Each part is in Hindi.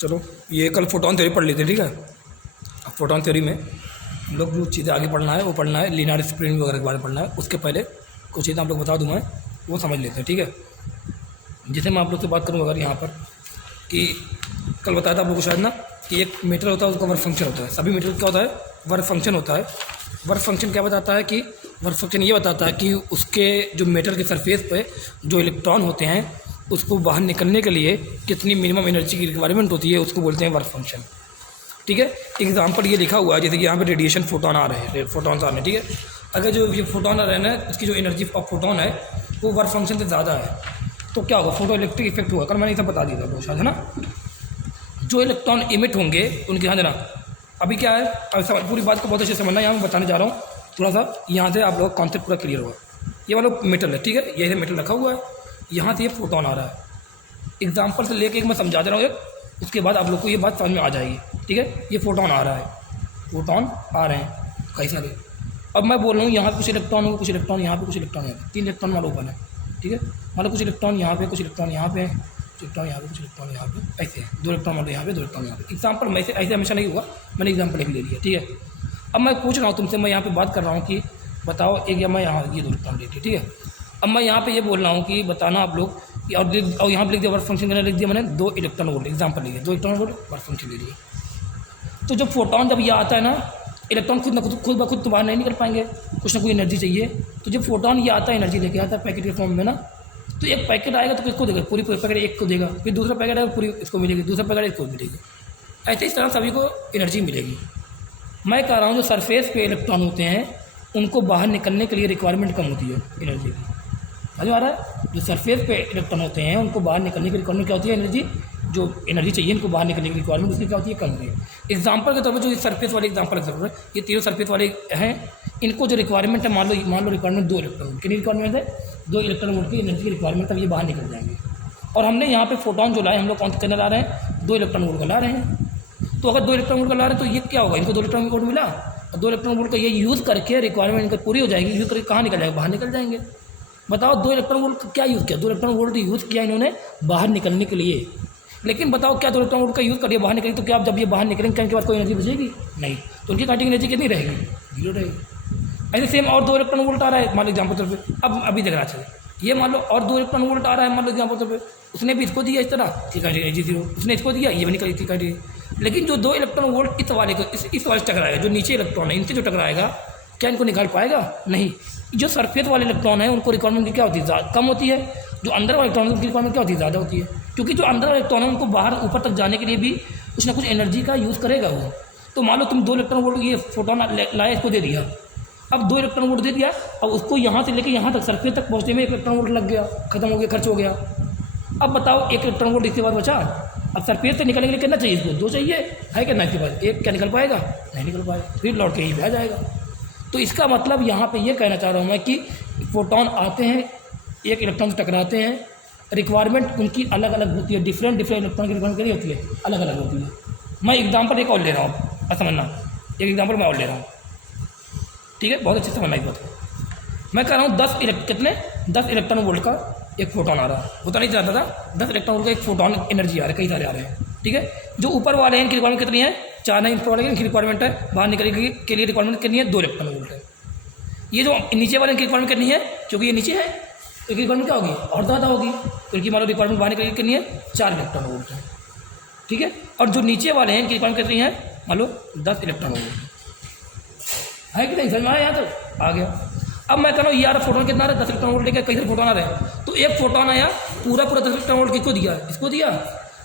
चलो ये कल फोटोन थ्योरी पढ़ लेते हैं, ठीक है। अब फोटोन थ्योरी में हम लोग जो चीज़ें आगे पढ़ना है वो पढ़ना है, लीनियर स्प्रिंग वगैरह के बारे में पढ़ना है। उसके पहले कुछ चीज़ें आप लोग बता दूँ मैं, वो समझ लेते हैं, ठीक है। जैसे मैं आप लोग से बात करूँ अगर यहाँ पर कि कल बताया था आप लोग को शायद ना कि एक मीटर होता है उसका वर्क फंक्शन होता है। सभी मीटर क्या होता है? वर्क फंक्शन होता है। वर्क फंक्शन क्या बताता है कि वर्क फंक्शन ये बताता है कि उसके जो मीटर के सरफेस पे जो इलेक्ट्रॉन होते हैं उसको बाहर निकलने के लिए कितनी मिनिमम एनर्जी की रिक्वायरमेंट होती है, उसको बोलते हैं वर्क फंक्शन, ठीक है। एग्जाम्पल ये लिखा हुआ है, जैसे कि यहाँ पे रेडिएशन फोटोन आ रहे हैं, फोटोन्स आ रहे हैं, ठीक है। अगर जो ये फोटोन आ रहे हैं ना, उसकी जो एनर्जी ऑफ फोटोन है वो वर्क फंक्शन से ज़्यादा है तो क्या होगा? फोटो इलेक्ट्रिक इफेक्ट होगा। कल मैंने इसे बता दिया था बहुत शायद, है ना। जो इलेक्ट्रॉन इमिट होंगे उनके यहाँ देना, अभी क्या है, अब पूरी बात को बहुत अच्छे से समझना। यहाँ मैं बताने जा रहा हूँ थोड़ा सा, यहाँ से आप लोग कॉन्सेप्ट पूरा क्लियर होगा। ये वाला मेटल है, ठीक है, ये मेटल रखा हुआ है, यहाँ से ये फोटोन आ रहा है। एग्जाम्पल से लेके एक मैं समझा दे रहा हूँ एक, उसके बाद आप लोग को ये बात समझ में आ जाएगी, ठीक है। ये फोटोन आ रहा है, फोटोन आ रहे हैं कई सारे। अब मैं बोल रहा हूँ यहाँ पे कुछ इलेक्ट्रॉन होगा, कुछ इलेक्ट्रॉन यहाँ पे, कुछ इलेक्ट्रॉन यहाँ पे, 3 इलेक्ट्रॉन वाला ओपन है, ठीक है। मतलब कुछ इलेक्ट्रॉन यहाँ पे, कुछ इलेक्ट्रॉन यहाँ पे, कुछ इलेक्ट्रॉन यहाँ पे, कुछ इलेक्ट्रॉन यहाँ पे, ऐसे है 2 इलेक्ट्रॉन वाले यहाँ पे, 2 इलेक्ट्रॉन यहाँ पे। एग्जाम्पल में ऐसे हमेशा नहीं हुआ, मैंने एग्जाम्पल एक ले लिया, ठीक है। अब मैं पूछ रहा हूँ तुमसे, मैं यहाँ पे बात कर रहा हूँ कि बताओ एक, या मैं यहाँ ये 2 इलेक्ट्रॉन लेती, ठीक है। अब मैं यहाँ पे ये बोल रहा हूँ कि बताना आप लोग, और यहाँ पे लिख दिया वर्क फंक्शन करने, लिख दिया मैंने 2 इलेक्ट्रॉन वोल्ट, एग्जाम्पल लिखिए 2 इलेक्ट्रॉन वोल्ट वर्क फंक्शन ले लिया। तो जब फोटोन जब ये आता है ना, इलेक्ट्रॉन खुद ब खुद तो बाहर नहीं निकल पाएंगे, कुछ ना कोई एनर्जी चाहिए। तो जब फोटोन ये आता है एनर्जी लेके आता है पैकेट के फॉर्म में ना, तो एक पैकेट आएगा तो किसको देगा? पूरी पैकेट एक को देगा, फिर दूसरा पैकेट आएगा पूरी इसको मिलेगी, दूसरा पैकेट इसको मिलेगी, ऐसे इस तरह सभी को एनर्जी मिलेगी। मैं कह रहा हूँ जो सरफेस पे इलेक्ट्रॉन होते हैं उनको बाहर निकलने के लिए रिक्वायरमेंट कम होती है एनर्जी की, समझ आ रहा है। जो सरफेस पे इलेक्ट्रॉन होते हैं उनको बाहर निकलने की रिक्वायरमेंट क्या होती है? एनर्जी, जो एनर्जी चाहिए इनको बाहर निकलने की रिक्वायरमेंट उसकी क्या होती है? कम होती है। एग्जाम्पल के तौर पर जो सरफेस वाले एग्जाम्पल के तौर पर ये 3 सरफेस वाले हैं, इनको जो रिक्वायरमेंट है, मान लो रिक्वायरमेंट 2 इलेक्ट्रॉन वोल्ट की रिक्वायरमेंट है, 2 इलेक्ट्रॉन वोल्ट की एनर्जी की रिक्वायरमेंट, तब ये बाहर निकल जाएंगे। और हमने यहाँ पे फोटोन जो लाए हम लोग कौन से करने ला रहे हैं? 2 इलेक्ट्रॉन वोल्ट का ला रहे हैं। तो अगर 2 इलेक्ट्रॉन वोल्ट का ला रहे हैं तो ये क्या होगा? इनको 2 इलेक्ट्रॉन वोल्ट मिला, और 2 इलेक्ट्रॉन वोल्ट का ये यूज़ करके रिक्वायरमेंट इनका पूरी हो जाएगी। यूज़ करके कहाँ निकल जाएगा? बाहर निकल जाएंगे। बताओ 2 इलेक्ट्रॉन वोल्ट का क्या यूज़ किया? 2 इलेक्ट्रॉन वोल्ट यूज़ किया इन्होंने बाहर निकलने के लिए। लेकिन बताओ क्या 2 इलेक्ट्रॉन वोल्ट का यूज़ करिए बाहर निकलेगी, तो क्या आप जब ये बाहर निकलेंगे क्या इनके पास कोई एनर्जी बचेगी? नहीं। तो उनकी काइनेटिक एनर्जी कितनी रहेगी? 0 रहेगी। ऐसे सेम और 2 इलेक्ट्रॉन वोल्ट आ रहा है मान लो एग्जाम्पल तौर पे, अब अभी देख रहा चले, ये मान लो और 2 इलेक्ट्रॉन वोल्ट आ रहा है मान लो एग्जाम्पल तौर पे, उसने भी इसको दिया इस तरह, ठीक है एनर्जी 0, उसने इसको दिया, ये भी निकली थी काइनेटिक। लेकिन जो 2 इलेक्ट्रॉन वोल्ट इस वाले को इस वाले से टकराएगा, जो नीचे इलेक्ट्रॉन है इनसे जो टकराएगा, क्या इनको निकाल पाएगा? नहीं। जो सरफेस वाले इलेक्ट्रॉन है उनको रिक्वायरमेंट की क्या होती है? कम होती है। जो अंदर वाले इलेक्ट्रॉन उनकी रिक्वायरमेंट क्या होती है? ज़्यादा होती है। क्योंकि जो अंदर वाले इलेक्ट्रॉन है उनको बाहर ऊपर तक जाने के लिए भी कुछ ना कुछ एनर्जी का यूज़ करेगा वो। तो मान लो तुम 2 इलेक्ट्रॉन वोल्ट ये फोटोन लाए, इसको दे दिया, अब 2 इलेक्ट्रॉन वोल्ट दे दिया, अब उसको यहाँ से लेके यहाँ तक सरफेस तक पहुँचने में 1 इलेक्ट्रॉन वोल्ट लग गया, खत्म हो गया, खर्च हो गया। अब बताओ 1 इलेक्ट्रॉन वोल्ट इसके बाद बचा, अब सरफेस से निकलने के लिए कितना चाहिए? इसको 2 चाहिए, है क्या? ना इसके बाद 1 क्या निकल पाएगा? नहीं निकल पाएगा, फिर लौट के यहीं पे आ जाएगा। तो इसका मतलब यहाँ पे ये कहना चाह रहा हूँ मैं कि फोटोन आते हैं, 1 इलेक्ट्रॉन से टकराते हैं, रिक्वायरमेंट उनकी अलग अलग होती है, डिफरेंट इलेक्ट्रॉन की रिक्वायरमेंट नहीं होती है, अलग अलग होती है। मैं एग्जाम्पल एक और ले रहा हूँ, समझना, एक एग्जाम्पल मैं और ले रहा हूँ, ठीक है, बहुत अच्छे से समझना इस बात को। मैं कह रहा हूँ 10 इलेक्ट्रॉन वोल्ट का एक फोटोन आ रहा है, होता नहीं चाहता था, 10 इलेक्ट्रॉन वोल्ट का एक फोटोन एनर्जी आ रहा है, कई सारे आ रहे हैं, ठीक है। जो ऊपर वाले हैं इनकी रिक्वायरमेंट कितनी है? 4 है ऊपर वाले की, इनकी रिक्वायरमेंट है बाहर निकलने के लिए रिक्वायरमेंट कितनी है? 2 इलेक्ट्रॉन वोल्ट है। ये जो नीचे वाले की रिक्वायरमेंट कितनी है? क्योंकि ये नीचे है तो इनकी रिक्वायरमेंट क्या होगी? और ज़्यादा होगी, क्योंकि मान लो रिक्वायरमेंट बाहर निकलने कितनी है? 4 इलेक्ट्रॉन वोल्ट है, ठीक है। और जो नीचे वाले हैं इनकी रिक्वायरमेंट कितनी है? मान लो 10 इलेक्ट्रॉन वोल्ट है कि नहीं? समझ में आया? यहाँ तक आ गया। अब मैं कह रहा हूँ यार फोटोन कितना आ रहा है? 10 इलेक्ट्रॉन वोल्ट लेकर कई सारे फोटोन आ रहे हैं, तो एक फोटोन आया पूरा 10 इलेक्ट्रॉन वोल्ट किसको दिया? इसको दिया।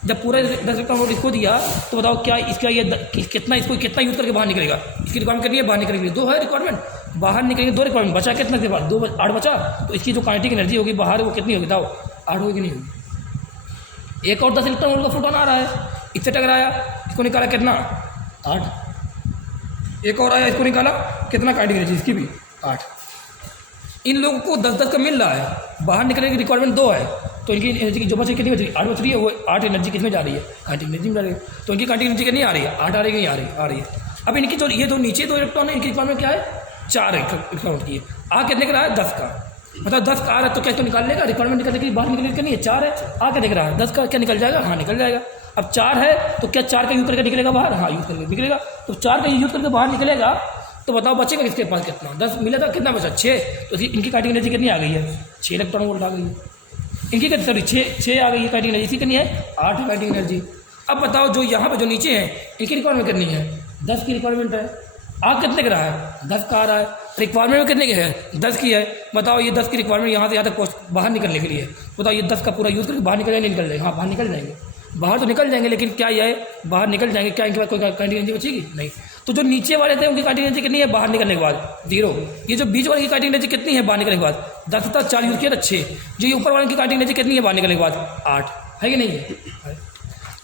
जब पूरा 10 इलेक्ट्रॉन वोल्ट इसको दिया तो बताओ क्या इसका ये कितना यूज़ करके बाहर निकलेगा? इसकी रिक्वायरमेंट कितनी है? बाहर निकलेगी 2 है रिक्वायरमेंट, बाहर निकलेंगे 2 रिक्वायरमेंट, बचा कितना के बाद? 2 8 बचा, तो इसकी जो काइनेटिक एनर्जी होगी बाहर वो कितनी होगी? बताओ 8 होगी कि नहीं होगी? एक और 10 इलेक्ट्रॉन वोल्ट का फोटोन आ रहा है, इससे टकराया, इसको निकाला कितना? 8। एक और आया, इसको निकाला, कितना काइनेटिक एनर्जी इसकी भी? 8। इन लोगों को 10-10 का मिल रहा है, बाहर निकलने की रिक्वायरमेंट 2 है, तो इनकी एनर्जी की जो बची कितनी बच रही है? 8 बच रही है। वो 8 एनर्जी किसमें जा रही है? काइनेटिक एनर्जी में जा रही है। तो इनकी काइनेटिक एनर्जी कितनी आ रही है? 8 आ रही है, नहीं आ रही है। अब इनकी जो ये जो नीचे 2 इलेक्ट्रॉन है इनकी रिक्वायरमेंट क्या है? 4 इलेक्ट्रॉन की है। आ कितने का रहा है? 10 का। मतलब 10 का आ रहा है तो क्या इसको निकाल लेगा? रिक्वायरमेंट निकलने के लिए बाहर निकलने की नहीं है, 4 है, आ क्या दिख रहा है? 10 का क्या निकल जाएगा? हाँ निकल जाएगा। अब 4 है तो क्या 4 का यूज करके निकलेगा बाहर? हाँ, यूज करके निकलेगा। तो 4 का यूज करके बाहर निकलेगा तो बताओ बचेगा किसके पास कितना? 10 मिला था, कितना बचा? 6। तो इनकी काइनेटिक एनर्जी कितनी आ गई है? 6 इलेक्ट्रॉन वोल्ट आ गई है। इनकी कितनी, सॉरी 6 आ गई है काइनेटिक एनर्जी। इसकी कितनी है? 8 काइनेटिक एनर्जी। अब बताओ जो यहाँ पे जो नीचे है इनकी रिक्वायरमेंट कितनी है? 10 की रिक्वायरमेंट है। आ कितने का रहा है? 10 का आ रहा है। रिक्वायरमेंट में कितने की है? 10 की है। बताओ ये 10 की रिक्वायरमेंट यहाँ से यहाँ तक बाहर निकलने के लिए, बताओ ये 10 का पूरा यूज़ करके बाहर निकल जाएंगे? निकल जाएंगे। हाँ, बाहर निकल जाएंगे, बाहर तो निकल जाएंगे, लेकिन क्या ये बाहर निकल जाएंगे, क्या इनके पास कोई काइनेटिक एनर्जी बचेगी? नहीं। तो जो नीचे वाले थे उनकी काइनेटिक एनर्जी कितनी है बाहर निकलने के बाद? 0। ये जो बीच वाले की काइनेटिक एनर्जी कितनी है बाहर निकलने के बाद? 10 था, 4 यूज़ किया था 6। जो ये ऊपर वाले की काइनेटिक एनर्जी कितनी है बाहर निकलने के बाद? 8 है कि नहीं है?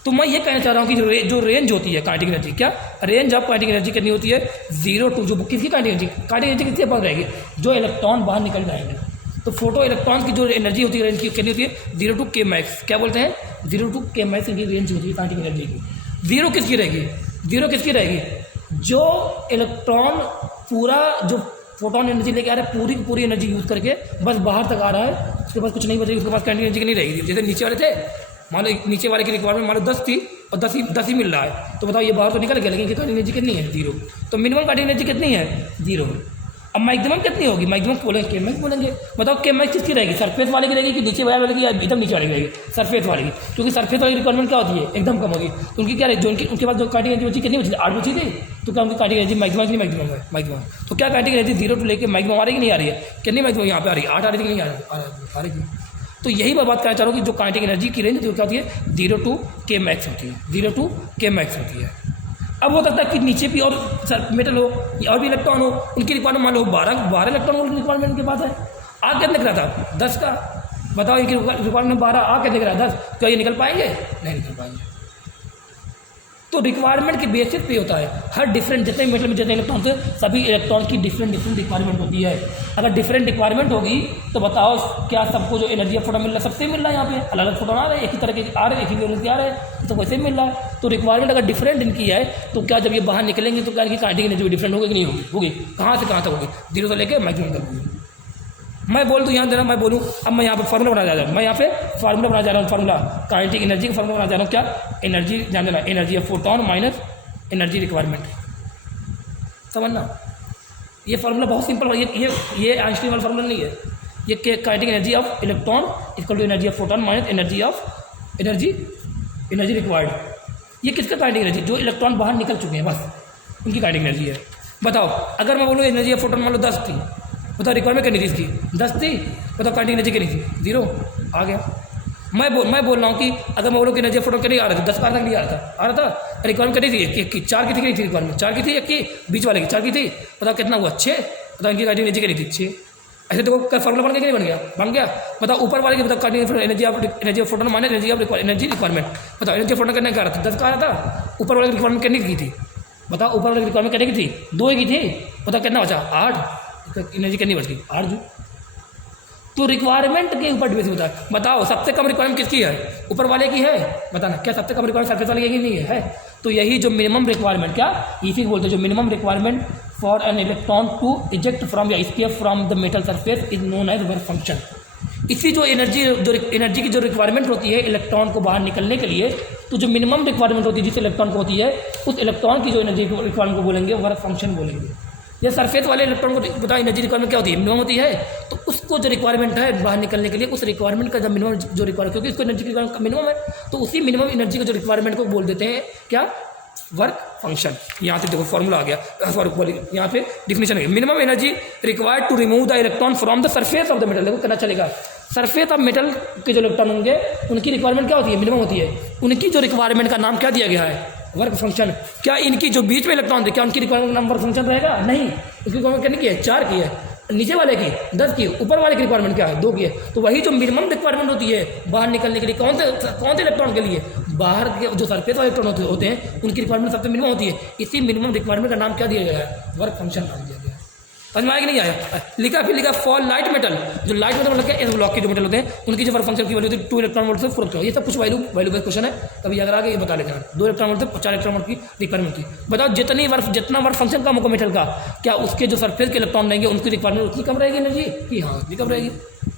तो मैं ये कहना चाह रहा हूँ कि जो रेंज होती है काइनेटिक एनर्जी, क्या रेंज ऑफ काइनेटिक एनर्जी कितनी होती है? 0 टू, जो किसकी काइनेटिक एनर्जी किसके पास रहेगी? जो इलेक्ट्रॉन बाहर निकल जाएंगे। तो फोटो इलेक्ट्रॉन की जो एनर्जी होती है रेंज की कितनी होती है? 0 टू के मैक्स। क्या बोलते हैं? 0 टू के मैक्स इनकी रेंज होती है काइनेटिक एनर्जी की। 0 किसकी रहेगी? 0 किसकी रहेगी? जो इलेक्ट्रॉन पूरा जो फोटोन एनर्जी लेके आ रहा है, पूरी एनर्जी यूज़ करके बस बाहर तक आ रहा है, उसके पास कुछ नहीं बचेगी, उसके पास काइनेटिक एनर्जी नहीं रहेगी। जैसे नीचे वाले थे, मान लो नीचे वाले की रिक्वायरमेंट मान लो 10 थी और 10 ही मिल रहा है, तो बताओ ये बाहर तो निकल गया, लेकिन काइनेटिक एनर्जी कितनी है? 0। तो मिनिमम काइनेटिक एनर्जी कितनी है? 0। अब मैक्सिमम कितनी होगी? मैक्सिमम बोलेंगे के मैक्स बोलेंगे। बताओ के मैक्स किसकी रहेगी? सरफेस वाले की रहेगी कि नीचे वाले की, या एकदम नीचे वाले की रहेगी? सरफेस वाले की, क्योंकि सरफेस वाली रिक्वायरमेंट क्या होती है? एकदम कम होगी। तो उनकी क्या रहेगी? जो उनके पास जो काइनेटिक एनर्जी बची कितनी बची? 8 बची थी। तो क्या उनकी काइनेटिक एनर्जी मैक्सिमम की मैक्सिमम है? मैक्सिमम। तो क्या काइनेटिक एनर्जी 0 टू लेके मैक्सिमम आ रही कि नहीं आ रही है? कितनी मैक्सिमम यहाँ पे आ रही है? 8 आ रही थी कि नहीं आ रही थी? तो यही मैं बात करना चाह रहा हूँ कि जो काइनेटिक एनर्जी की रेंज जो क्या होती है? 0 टू के मैक्स होती है। 0 टू के मैक्स होती है। अब हो सकता है कि नीचे भी और मेटल हो और भी इलेक्ट्रॉन हो, उनकी रिक्वायरमेंट मान लो 12 इलेक्ट्रॉन उनकी रिक्वायरमेंट के पास है। आ कितने दिख रहा था? 10 का। बताओ इनकी रिक्वायरमेंट 12, आ कितने दिख रहा है? 10। क्या ये निकल पाएंगे? नहीं निकल पाएंगे। तो रिक्वायरमेंट के बेसिस पे होता है। हर डिफरेंट जितने मेटल में जितने इलेक्ट्रॉन थे, सभी इलेक्ट्रॉन की डिफरेंट रिक्वायरमेंट होती है। अगर डिफरेंट रिक्वायरमेंट होगी तो बताओ क्या सबको जो एनर्जी ऑफ फोटोन मिल रहा है? सबसे मिल रहा है। यहाँ पे अलग अलग फोटोन आ रहे हैं, एक ही तरह के आ रहे हैं, एक ही वेवलेंथ के आ रहे हैं, तो वैसे मिल रहा है। तो रिक्वायरमेंट अगर डिफरेंट इनकी है तो क्या जब ये बाहर निकलेंगे तो क्या इनकी काइनेटिक एनर्जी भी डिफरेंट होगी कि नहीं होगी? होगी। कहाँ से कहाँ तक होगी? 0 से लेकर मैक्सिमम तक होगी। मैं बोल दूँ यहाँ देना, मैं बोलूँ अब मैं यहाँ पे फार्मूला बनाना जा रहा हूँ, मैं यहाँ पे फार्मूला बनाना जा रहा हूँ, फार्मूला काइनेटिक एनर्जी का फार्मूला बनाना जा रहा हूँ। क्या? एनर्जी जान देना, energy of photon minus energy requirement. समझना, ये फार्मूला बहुत सिंपल है। ये आइंस्टीन वाला फार्मूला नहीं है। ये kinetic energy of electron equal to energy of photon minus energy required. ये किसका काइनेटिक एनर्जी? जो इलेक्ट्रॉन बाहर निकल चुके हैं बस उनकी काइनेटिक एनर्जी है। बताओ अगर मैं बोलूँ एनर्जी ऑफ फोटोन मान लो 10 थी, बताओ रिक्वायरमेंट कितनी थी इसकी? 10 थी। बताओ काइनेटिक एनर्जी कितनी थी? 0 आ गया। मैं बोल रहा हूँ कि अगर मैं बोलूँ कि एनर्जी ऑफ फोटोन कितनी आ रहा था? 10 का तक नहीं आ रहा था। रिक्वायरमेंट कितनी थी? 1 की। 4 की थी कि नहीं थी रिक्वायरमेंट? 4 की थी, 1 की बीच वाले की 4 की थी। बताओ कितना हुआ? 6। बताओ इनकी काइनेटिक एनर्जी कितनी थी? 6। ऐसे देखो क्या फार्मूला बन गया कि नहीं बन गया? बन गया। बताओ ऊपर वाले की बताओ kinetic energy of photon minus energy requirement. बताओ एनर्जी ऑफ फोटोन कितने का आ रहा था? 10 का आ रहा था। ऊपर वाले की रिक्वायरमेंट कितनी की थी? बताओ ऊपर वाले की रिक्वायरमेंट कितनी की थी? 2 की थी। बताओ कितना बचा? 8। एनर्जी कितनी बच गई? 8 जूल। तो रिक्वायरमेंट के ऊपर बेसिस होता है। बताओ सबसे कम रिक्वायरमेंट किसकी है? ऊपर वाले की है। बताना क्या सबसे कम रिक्वायरमेंट सरफेस वाले की नहीं है? तो यही जो मिनिमम रिक्वायरमेंट, क्या इसी बोलते हैं, जो minimum requirement for an electron to eject from या escape from the metal surface is known as work function. इसी जो एनर्जी की जो रिक्वायरमेंट होती है इलेक्ट्रॉन को बाहर निकलने के लिए, तो जो मिनिमम रिक्वायरमेंट होती है जिस इलेक्ट्रॉन को होती है, उस इलेक्ट्रॉन की जो एनर्जी रिक्वायरमेंट को बोलेंगे वर्क फंक्शन बोलेंगे। ये सरफेस वाले इलेक्ट्रॉन को बताओ एनर्जी रिक्वायरमेंट क्या होती है? मिनिमम होती है। तो उसको जो रिक्वायरमेंट है बाहर निकलने के लिए, उस रिक्वायरमेंट का जब मिनिमम जो रिक्वायरमेंट, क्योंकि इसको एनर्जी रिक्वायरमेंट मिनिमम है, तो उसी मिनिमम एनर्जी का जो रिक्वायरमेंट को बोल देते हैं क्या? Work function. यहाँ से देखो फॉर्मूला आ गया, यहाँ पे डिफिनेशन है। Minimum energy required to remove the electron from the surface of the metal. देखो कितना चलेगा, सरफेस ऑफ मेटल के जो इलेक्ट्रॉन होंगे उनकी रिक्वायरमेंट क्या होती है? मिनिमम होती है। उनकी जो रिक्वायरमेंट का नाम क्या दिया गया है? Work function. क्या इनकी जो बीच में इलेक्ट्रॉन थे क्या उनकी रिक्वायरमेंट का नाम वर्क फंक्शन रहेगा? नहीं। उसकी रिक्वायरमेंट कितनी की है? 4 की है। नीचे वाले की 10 की। ऊपर वाले की रिक्वायरमेंट क्या है? 2 की है। तो वही जो मिनिमम रिक्वायरमेंट होती है बाहर निकलने के लिए, कौन से इलेक्ट्रॉन के लिए? बाहर के जो सरफेस वाले इलेक्ट्रॉन होते हैं उनकी रिक्वायरमेंट सबसे मिनिमम होती है। इसी मिनिमम रिक्वायरमेंट का नाम क्या दिया गया है? वर्क फंक्शन नाम दिया गया है। समझ में आया कि नहीं आया? लिखा फिर लिखा फॉर लाइट मेटल। जो लाइट मेटल मतलब क्या? एस ब्लॉक के जो मेटल होते हैं उनकी जो वर्क फंक्शन की वैल्यू होती है 2 इलेक्ट्रॉन वोल्ट से 4 इलेक्ट्रॉन। ये सब कुछ वैल्यू बेस्ड क्वेश्चन है, कभी अगर आगे ये बता लेते हैं। 2 इलेक्ट्रॉन वोल्ट से 4 इलेक्ट्रॉन वोल्ट की रिक्वायरमेंट की। बताओ जितना वर्क फंक्शन कम होगा मेटल का, क्या उसके जो सरफेस के इलेक्ट्रॉन रहेंगे उनकी रिक्वायरमेंट उतनी कम रहेगी एनर्जी? कि हाँ उतनी कम रहेगी।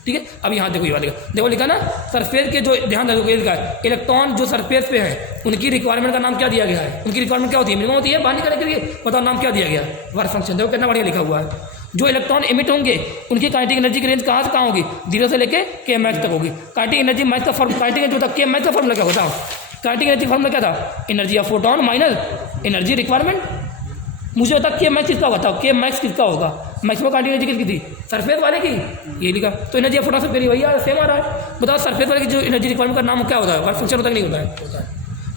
ठीक है। अब यहाँ देखो ये वाला देखो लिखा ना सरफेस के जो ध्यान रखो ये लिखा है इलेक्ट्रॉन जो सरफेस पे है उनकी रिक्वायरमेंट का नाम क्या दिया गया है, उनकी रिक्वायरमेंट क्या होती है, मिनिमम होती है बाहर निकलने के लिए, बताओ नाम क्या दिया गया, वर्क फंक्शन। देखो कितना बढ़िया लिखा हुआ है। जो इलेक्ट्रॉन एमिट होंगे उनकी काइनेटिक एनर्जी की रेंज कहाँ से कहाँ होगी, 0 से लेके के मैक्स तक होगी। काइनेटिक एनर्जी मैक्स का फॉर्म काइनेटिक जो था के मैक्स का फॉर्मूला क्या होता है, काइनेटिक एनर्जी फॉर्मूला क्या था, energy of photon minus energy requirement. मुझे बता के मैक्स किसका बताओ, के मैक्स किसका होगा, मैक्सिमम काइनेटिक एनर्जी किसकी थी, सरफेस वाले की, ये लिखा। तो एनर्जी ऑफ फोटोन से फिर वही सेम आ रहा है। बताओ सरफेस वाले की जो एनर्जी रिक्वायरमेंट का नाम क्या होता है, वर्क फंक्शन होता है नहीं होता है,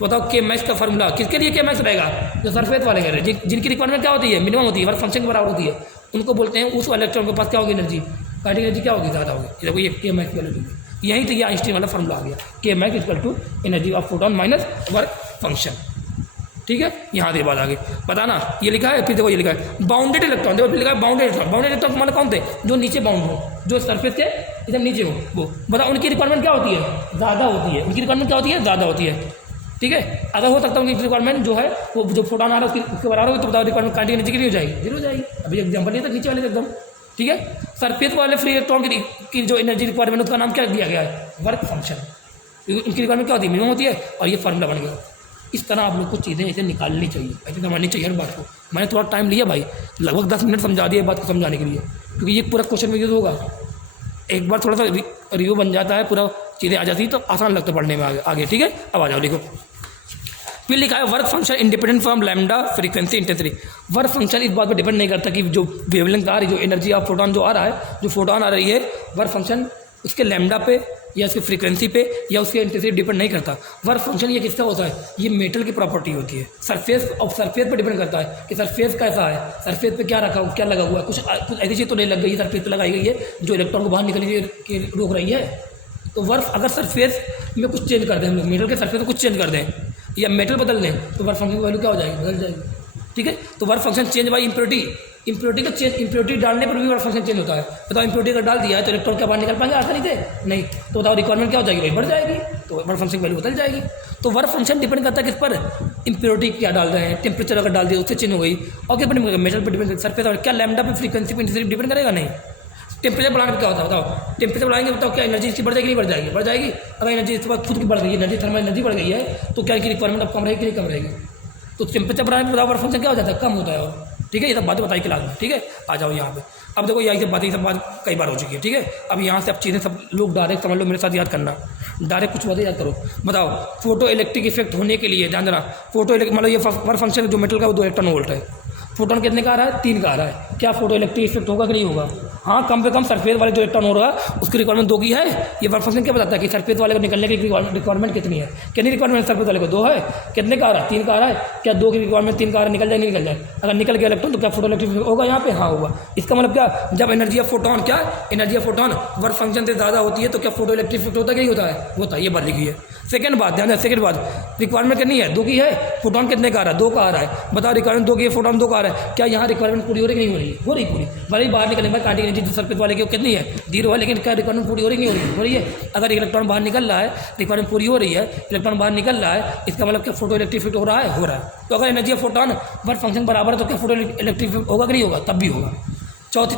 बताओ के मैक्स का फॉर्मूला किसके लिए के मैक्स रहेगा, जो सरफेस वाले कह रहे हैं जिनकी रिक्वायरमेंट क्या होती है, मिनिमम होती है, वर्क फंक्शन के बराबर होती है, उनको बोलते हैं उस इलेक्ट्रॉन के पास क्या होगी एनर्जी, काइनेटिक एनर्जी क्या होगी, ज़्यादा होगी। देखो ये के मैक्स वैल्यू यहीं तो ये आइंस्टीन वाला फॉर्मूला आ गया, K max equal to energy of photon minus work function. ठीक है, यहाँ से बात आगे बताना, ये लिखा है। फिर देखो ये लिखा है बाउंडेड इलेक्ट्रॉन, देखो लिखा है बाउंडेड इलेक्ट्रॉन। बाउंडेड इलेक्ट्रॉन माने कौन थे, जो नीचे बाउंड हो, जो सरफेस के एकदम नीचे हो, वो बताओ उनकी रिक्वायरमेंट क्या होती है, ज़्यादा होती है, उनकी रिक्वायरमेंट क्या होती है, ज़्यादा होती है। ठीक है, अगर हो सकता है उनकी रिक्वायरमेंट जो है वो जो फोटोन आ रहा है उसके बराबर होगी, तो बताओ रिक्वायरमेंट काइनेटिक एनर्जी कितनी हो जाएगी, 0 हो जाएगी। अभी एग्जाम्पल नहीं था नीचे वाले एकदम। ठीक है, सरफेस वाले फ्री इलेक्ट्रॉन की जो एनर्जी रिक्वायरमेंट उसका नाम क्या दिया गया है, वर्क फंक्शन। उनकी रिक्वायरमेंट क्या होती है, मिनिमम होती है, और ये फॉर्मूला बन गया। इस तरह आप लोग को चीज़ें ऐसे निकालनी चाहिए, ऐसे समझनी चाहिए हर बात को। मैंने थोड़ा टाइम लिया भाई, लगभग 10 मिनट समझा दिया बात को समझाने के लिए, क्योंकि ये पूरा क्वेश्चन में यूज होगा। एक बार थोड़ा सा रिव्यू बन जाता है, पूरा चीज़ें आ जाती है तो आसान लगता है पढ़ने में आगे। ठीक है, अब आ जाओ देखो। फिर लिखा है work function independent from lambda frequency intensity. Work function इस बात पर डिपेंड नहीं करता कि जो वेवलेंथ आ रही, जो एनर्जी ऑफ फोटोन जो आ रहा है, जो फोटोन आ रही है, वर्क फंक्शन उसके लैम्डा पे या उसकी फ्रीक्वेंसी पे या उसके इंटेंसिटी डिपेंड नहीं करता। वर्क फंक्शन ये किसका होता है, ये मेटल की प्रॉपर्टी होती है, सरफेस और सरफेस पे डिपेंड करता है कि सरफेस कैसा है, सरफेस पे क्या रखा क्या लगा हुआ है, कुछ ऐसी चीज़ तो नहीं लग गई है सरफेस पे लगाई गई है जो इलेक्ट्रॉन को बाहर निकलने के रोक रही है। तो वर्क अगर सरफेस में कुछ चेंज कर दें, हम लोग मेटल के सरफेस में कुछ चेंज कर दें या मेटल बदल दें, तो वर्क फंक्शन की वैल्यू क्या हो जाएगी, बदल जाएगी। ठीक है, तो work function change by impurity, impurity का चेंज, इम्प्योरिटी डालने पर भी वर्क फंक्शन चेंज होता है। बताओ इम्प्योरिटी अगर डाल दिया है तो इलेक्ट्रॉन क्या बाहर निकल पाएंगे आसानी से, नहीं। तो बताओ रिक्वायरमेंट क्या हो जाएगी, भाई बढ़ जाएगी, तो वर्क फंक्शन की वैल्यू बदल जाएगी। तो वर्क फंक्शन डिपेंड करता है किस पर, इम्प्योरिटी क्या डाल रहे हैं, टेम्परेचर अगर डाल दिया उससे चेंज हो गई, और क्या डिपेंड मेटल पर डिपेंड, सरफेस और क्या लैम्डा पे फ्रीक्वेंसी पे इंटेंसिटी डिपेंड करेगा, नहीं। टेम्परेचर बढ़ाने पर क्या होता है, बताओ टेम्परेचर बढ़ाएंगे, बताओ क्या एनर्जी इसकी बढ़ जाएगी, नहीं बढ़ जाएगी, बढ़ जाएगी। अगर एनर्जी इसके बाद खुद की बढ़ गई, एनर्जी थर्मल एनर्जी बढ़ गई है, तो क्या की रिक्वायरमेंट अब कम रहेगी, नहीं कम रहेगी। तो टेम्परेचर बढ़ाने पर वर्क फंक्शन क्या हो जाता है, कम होता है। और ठीक है, ये सब बातें बताई क्लास में। ठीक है, आ जाओ यहाँ पे। अब देखो यही सब बात कई बार हो चुकी है। ठीक है, अब यहाँ से अब चीज़ें सब लोग डायरेक्ट समझ लो, मेरे साथ याद करना, डायरेक्ट कुछ बातें याद करो। बताओ फोटो इलेक्ट्रिक इफेक्ट होने के लिए ध्यान देना, फोटो मतलब ये वर्क फंक्शन जो मेटल का वो 2 इलेक्ट्रॉन वोल्ट है, फोटोन कितने का आ रहा है, 3 का आ रहा है। क्या फोटो इलेक्ट्रिक इफेक्ट होगा कि नहीं होगा, हाँ कम से कम सरफेस वाले जो इलेक्ट्रॉन हो रहा है उसकी रिक्वायरमेंट 2 की है। ये वर्क फंक्शन क्या बताता है कि सरफेस वाले को निकलने की रिक्वायरमेंट कितनी है, कितनी रिक्वायरमेंट सरफेस वाले को 2 है, कितने का आ रहा है, 3 का आ रहा है। क्या 2 की रिक्वायरमेंट 3 का आ रहा है, निकल जाए नहीं निकल जाए, अगर निकल गया इलेक्ट्रॉन तो क्या फोटो इलेक्ट्रिक होगा यहाँ पे, हाँ होगा। इसका मतलब क्या, जब एनर्जी ऑफ फोटोन क्या energy of photon work function से ज़्यादा होती है तो क्या फोटो इलेक्ट्रिक इफेक्ट होता है कि नहीं होता है, होता है। ये बात लिखी है। सेकंड बात ध्यान दें, सेकंड बात रिक्वायरमेंट कितनी है, 2 की है, फोटोन कितने का आ रहा है, 2 का आ रहा है। बताओ रिक्वायरमेंट 2 की है, फोटोन 2 का आ रहा है, क्या यहाँ रिक्वायरमेंट पूरी हो रही नहीं हो रही, हो रही पूरी, भले ही बाहर निकलने में काइनेटिक एनर्जी सरफेस वाले की कितनी है, 0 है, लेकिन क्या रिक्वायरमेंट पूरी हो रही नहीं हो रही, हो रही है। अगर इलेक्ट्रॉन बाहर निकल रहा है, रिक्वायरमेंट पूरी हो रही है, इलेक्ट्रॉन बाहर निकल रहा है, इसका मतलब क्या फोटो इलेक्ट्रिक इफेक्ट हो रहा है, हो रहा है। तो अगर energy of photon work function बराबर है तो क्या फोटो इलेक्ट्रिक इफेक्ट होगा कि नहीं होगा, तब भी होगा।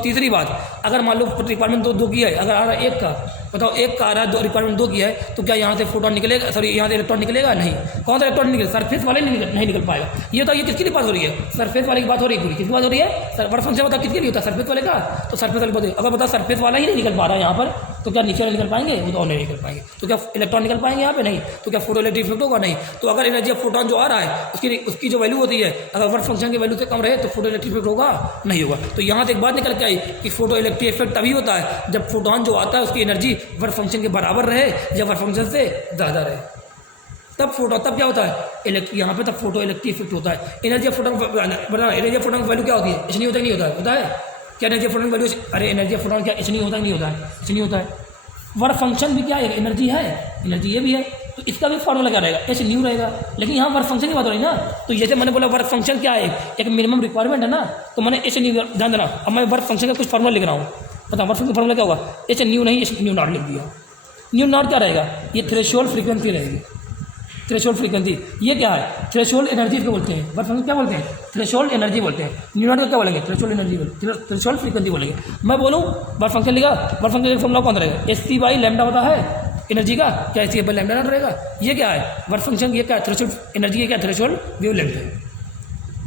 तीसरी बात, अगर मान लो रिक्वायरमेंट 2 की है, अगर आ रहा है 1 का, बताओ 1 का आ रहा है, रिक्वायरमेंट 2 की है, तो क्या यहाँ से फोटोन निकलेगा, सॉरी यहाँ से इलेक्ट्रॉन निकलेगा, नहीं। कौन सा इलेक्ट्रॉन निकलेगा, सरफेस वाले नहीं निकल पाएगा। ये तो ये किसकी बात हो रही है, सरफेस वाले की बात हो रही है पूरी, किसकी बात हो रही है, वर्क फंक्शन बताओ किसके लिए होता है, सरफेस वाले का। तो सरफेस वाले बात, अगर बताओ सरफेस वाला ही नहीं निकल पा रहा है यहाँ पर, तो क्या नीचे वाले निकल पाएंगे, वो तो और नहीं निकल पाएंगे। तो क्या इलेक्ट्रॉन निकल पाएंगे यहाँ पे, नहीं। तो क्या फोटो इलेक्ट्रिक इफेक्ट होगा, नहीं। तो अगर एनर्जी ऑफ फोटोन जो आ रहा है उसकी जो वैल्यू होती है, अगर वर्क फंक्शन की वैल्यू से कम रहे तो फोटो इलेक्ट्रिक इफेक्ट होगा, नहीं होगा। तो यहाँ से एक बात निकल के आई कि फोटो इलेक्ट्रिक इफेक्ट तभी होता है जब फोटोन जो आता है उसकी एनर्जी वर्क फंक्शन के बराबर रहे या वर्क फंक्शन से ज़्यादा रहे, तब क्या होता है, यहाँ पे तब फोटो इलेक्ट्रिक इफेक्ट होता है। Energy of photon banana, energy of photon की वैल्यू क्या होती है, एच नहीं होता, नहीं होता है, होता है क्या एनर्जी ऑफ फोटोन वैल्यू, अरे एनर्जी ऑफ फोटोन क्या एच नहीं होता, नहीं होता है, एच नहीं होता है। वर्क फंक्शन भी क्या है, एनर्जी है, एनर्जी ये भी है, तो इसका भी फॉर्मूला क्या रहेगा, एच न्यू रहेगा। लेकिन यहाँ वर्क फंक्शन की बात हो रही ना, तो जैसे मैंने बोला वर्क फंक्शन क्या है, एक मिनिमम रिक्वायरमेंट है ना, तो मैंने एच न्यू ध्यान देना। अब मैं वर्क फंक्शन का कुछ फॉर्मूला लिख रहा हूँ, पता वर्क फंक्शन का फॉर्मूला क्या होगा, एच न्यू नहीं, एच न्यू नॉट लिख दिया। न्यू नॉट क्या रहेगा, ये थ्रेशोल्ड फ्रीक्वेंसी रहेगी, थ्रेशोल्ड फ्रीक्वेंसी, ये क्या है? थ्रेशोल्ड एनर्जी को बोलते हैं। वर्क फंक्शन क्या बोलते हैं? थ्रेशोल्ड एनर्जी बोलते हैं। न्यू नॉट का क्या बोलेंगे? थ्रेशोल्ड एनर्जी, थ्रेशोल्ड फ्रीक्वेंसी बोलेंगे। मैं बोलूँ वर्क फंक्शन लिखा, वर्क फंक्शन का फॉर्मूला कौन रहेगा? एस बाई लैम्डा होता है एनर्जी का, क्या एस बाई लैम्डा नॉट रहेगा? ये क्या है? वर्क फंक्शन, ये क्या? थ्रेशोल्ड एनर्जी, ये क्या? थ्रेशोल्ड वेवलेंथ है।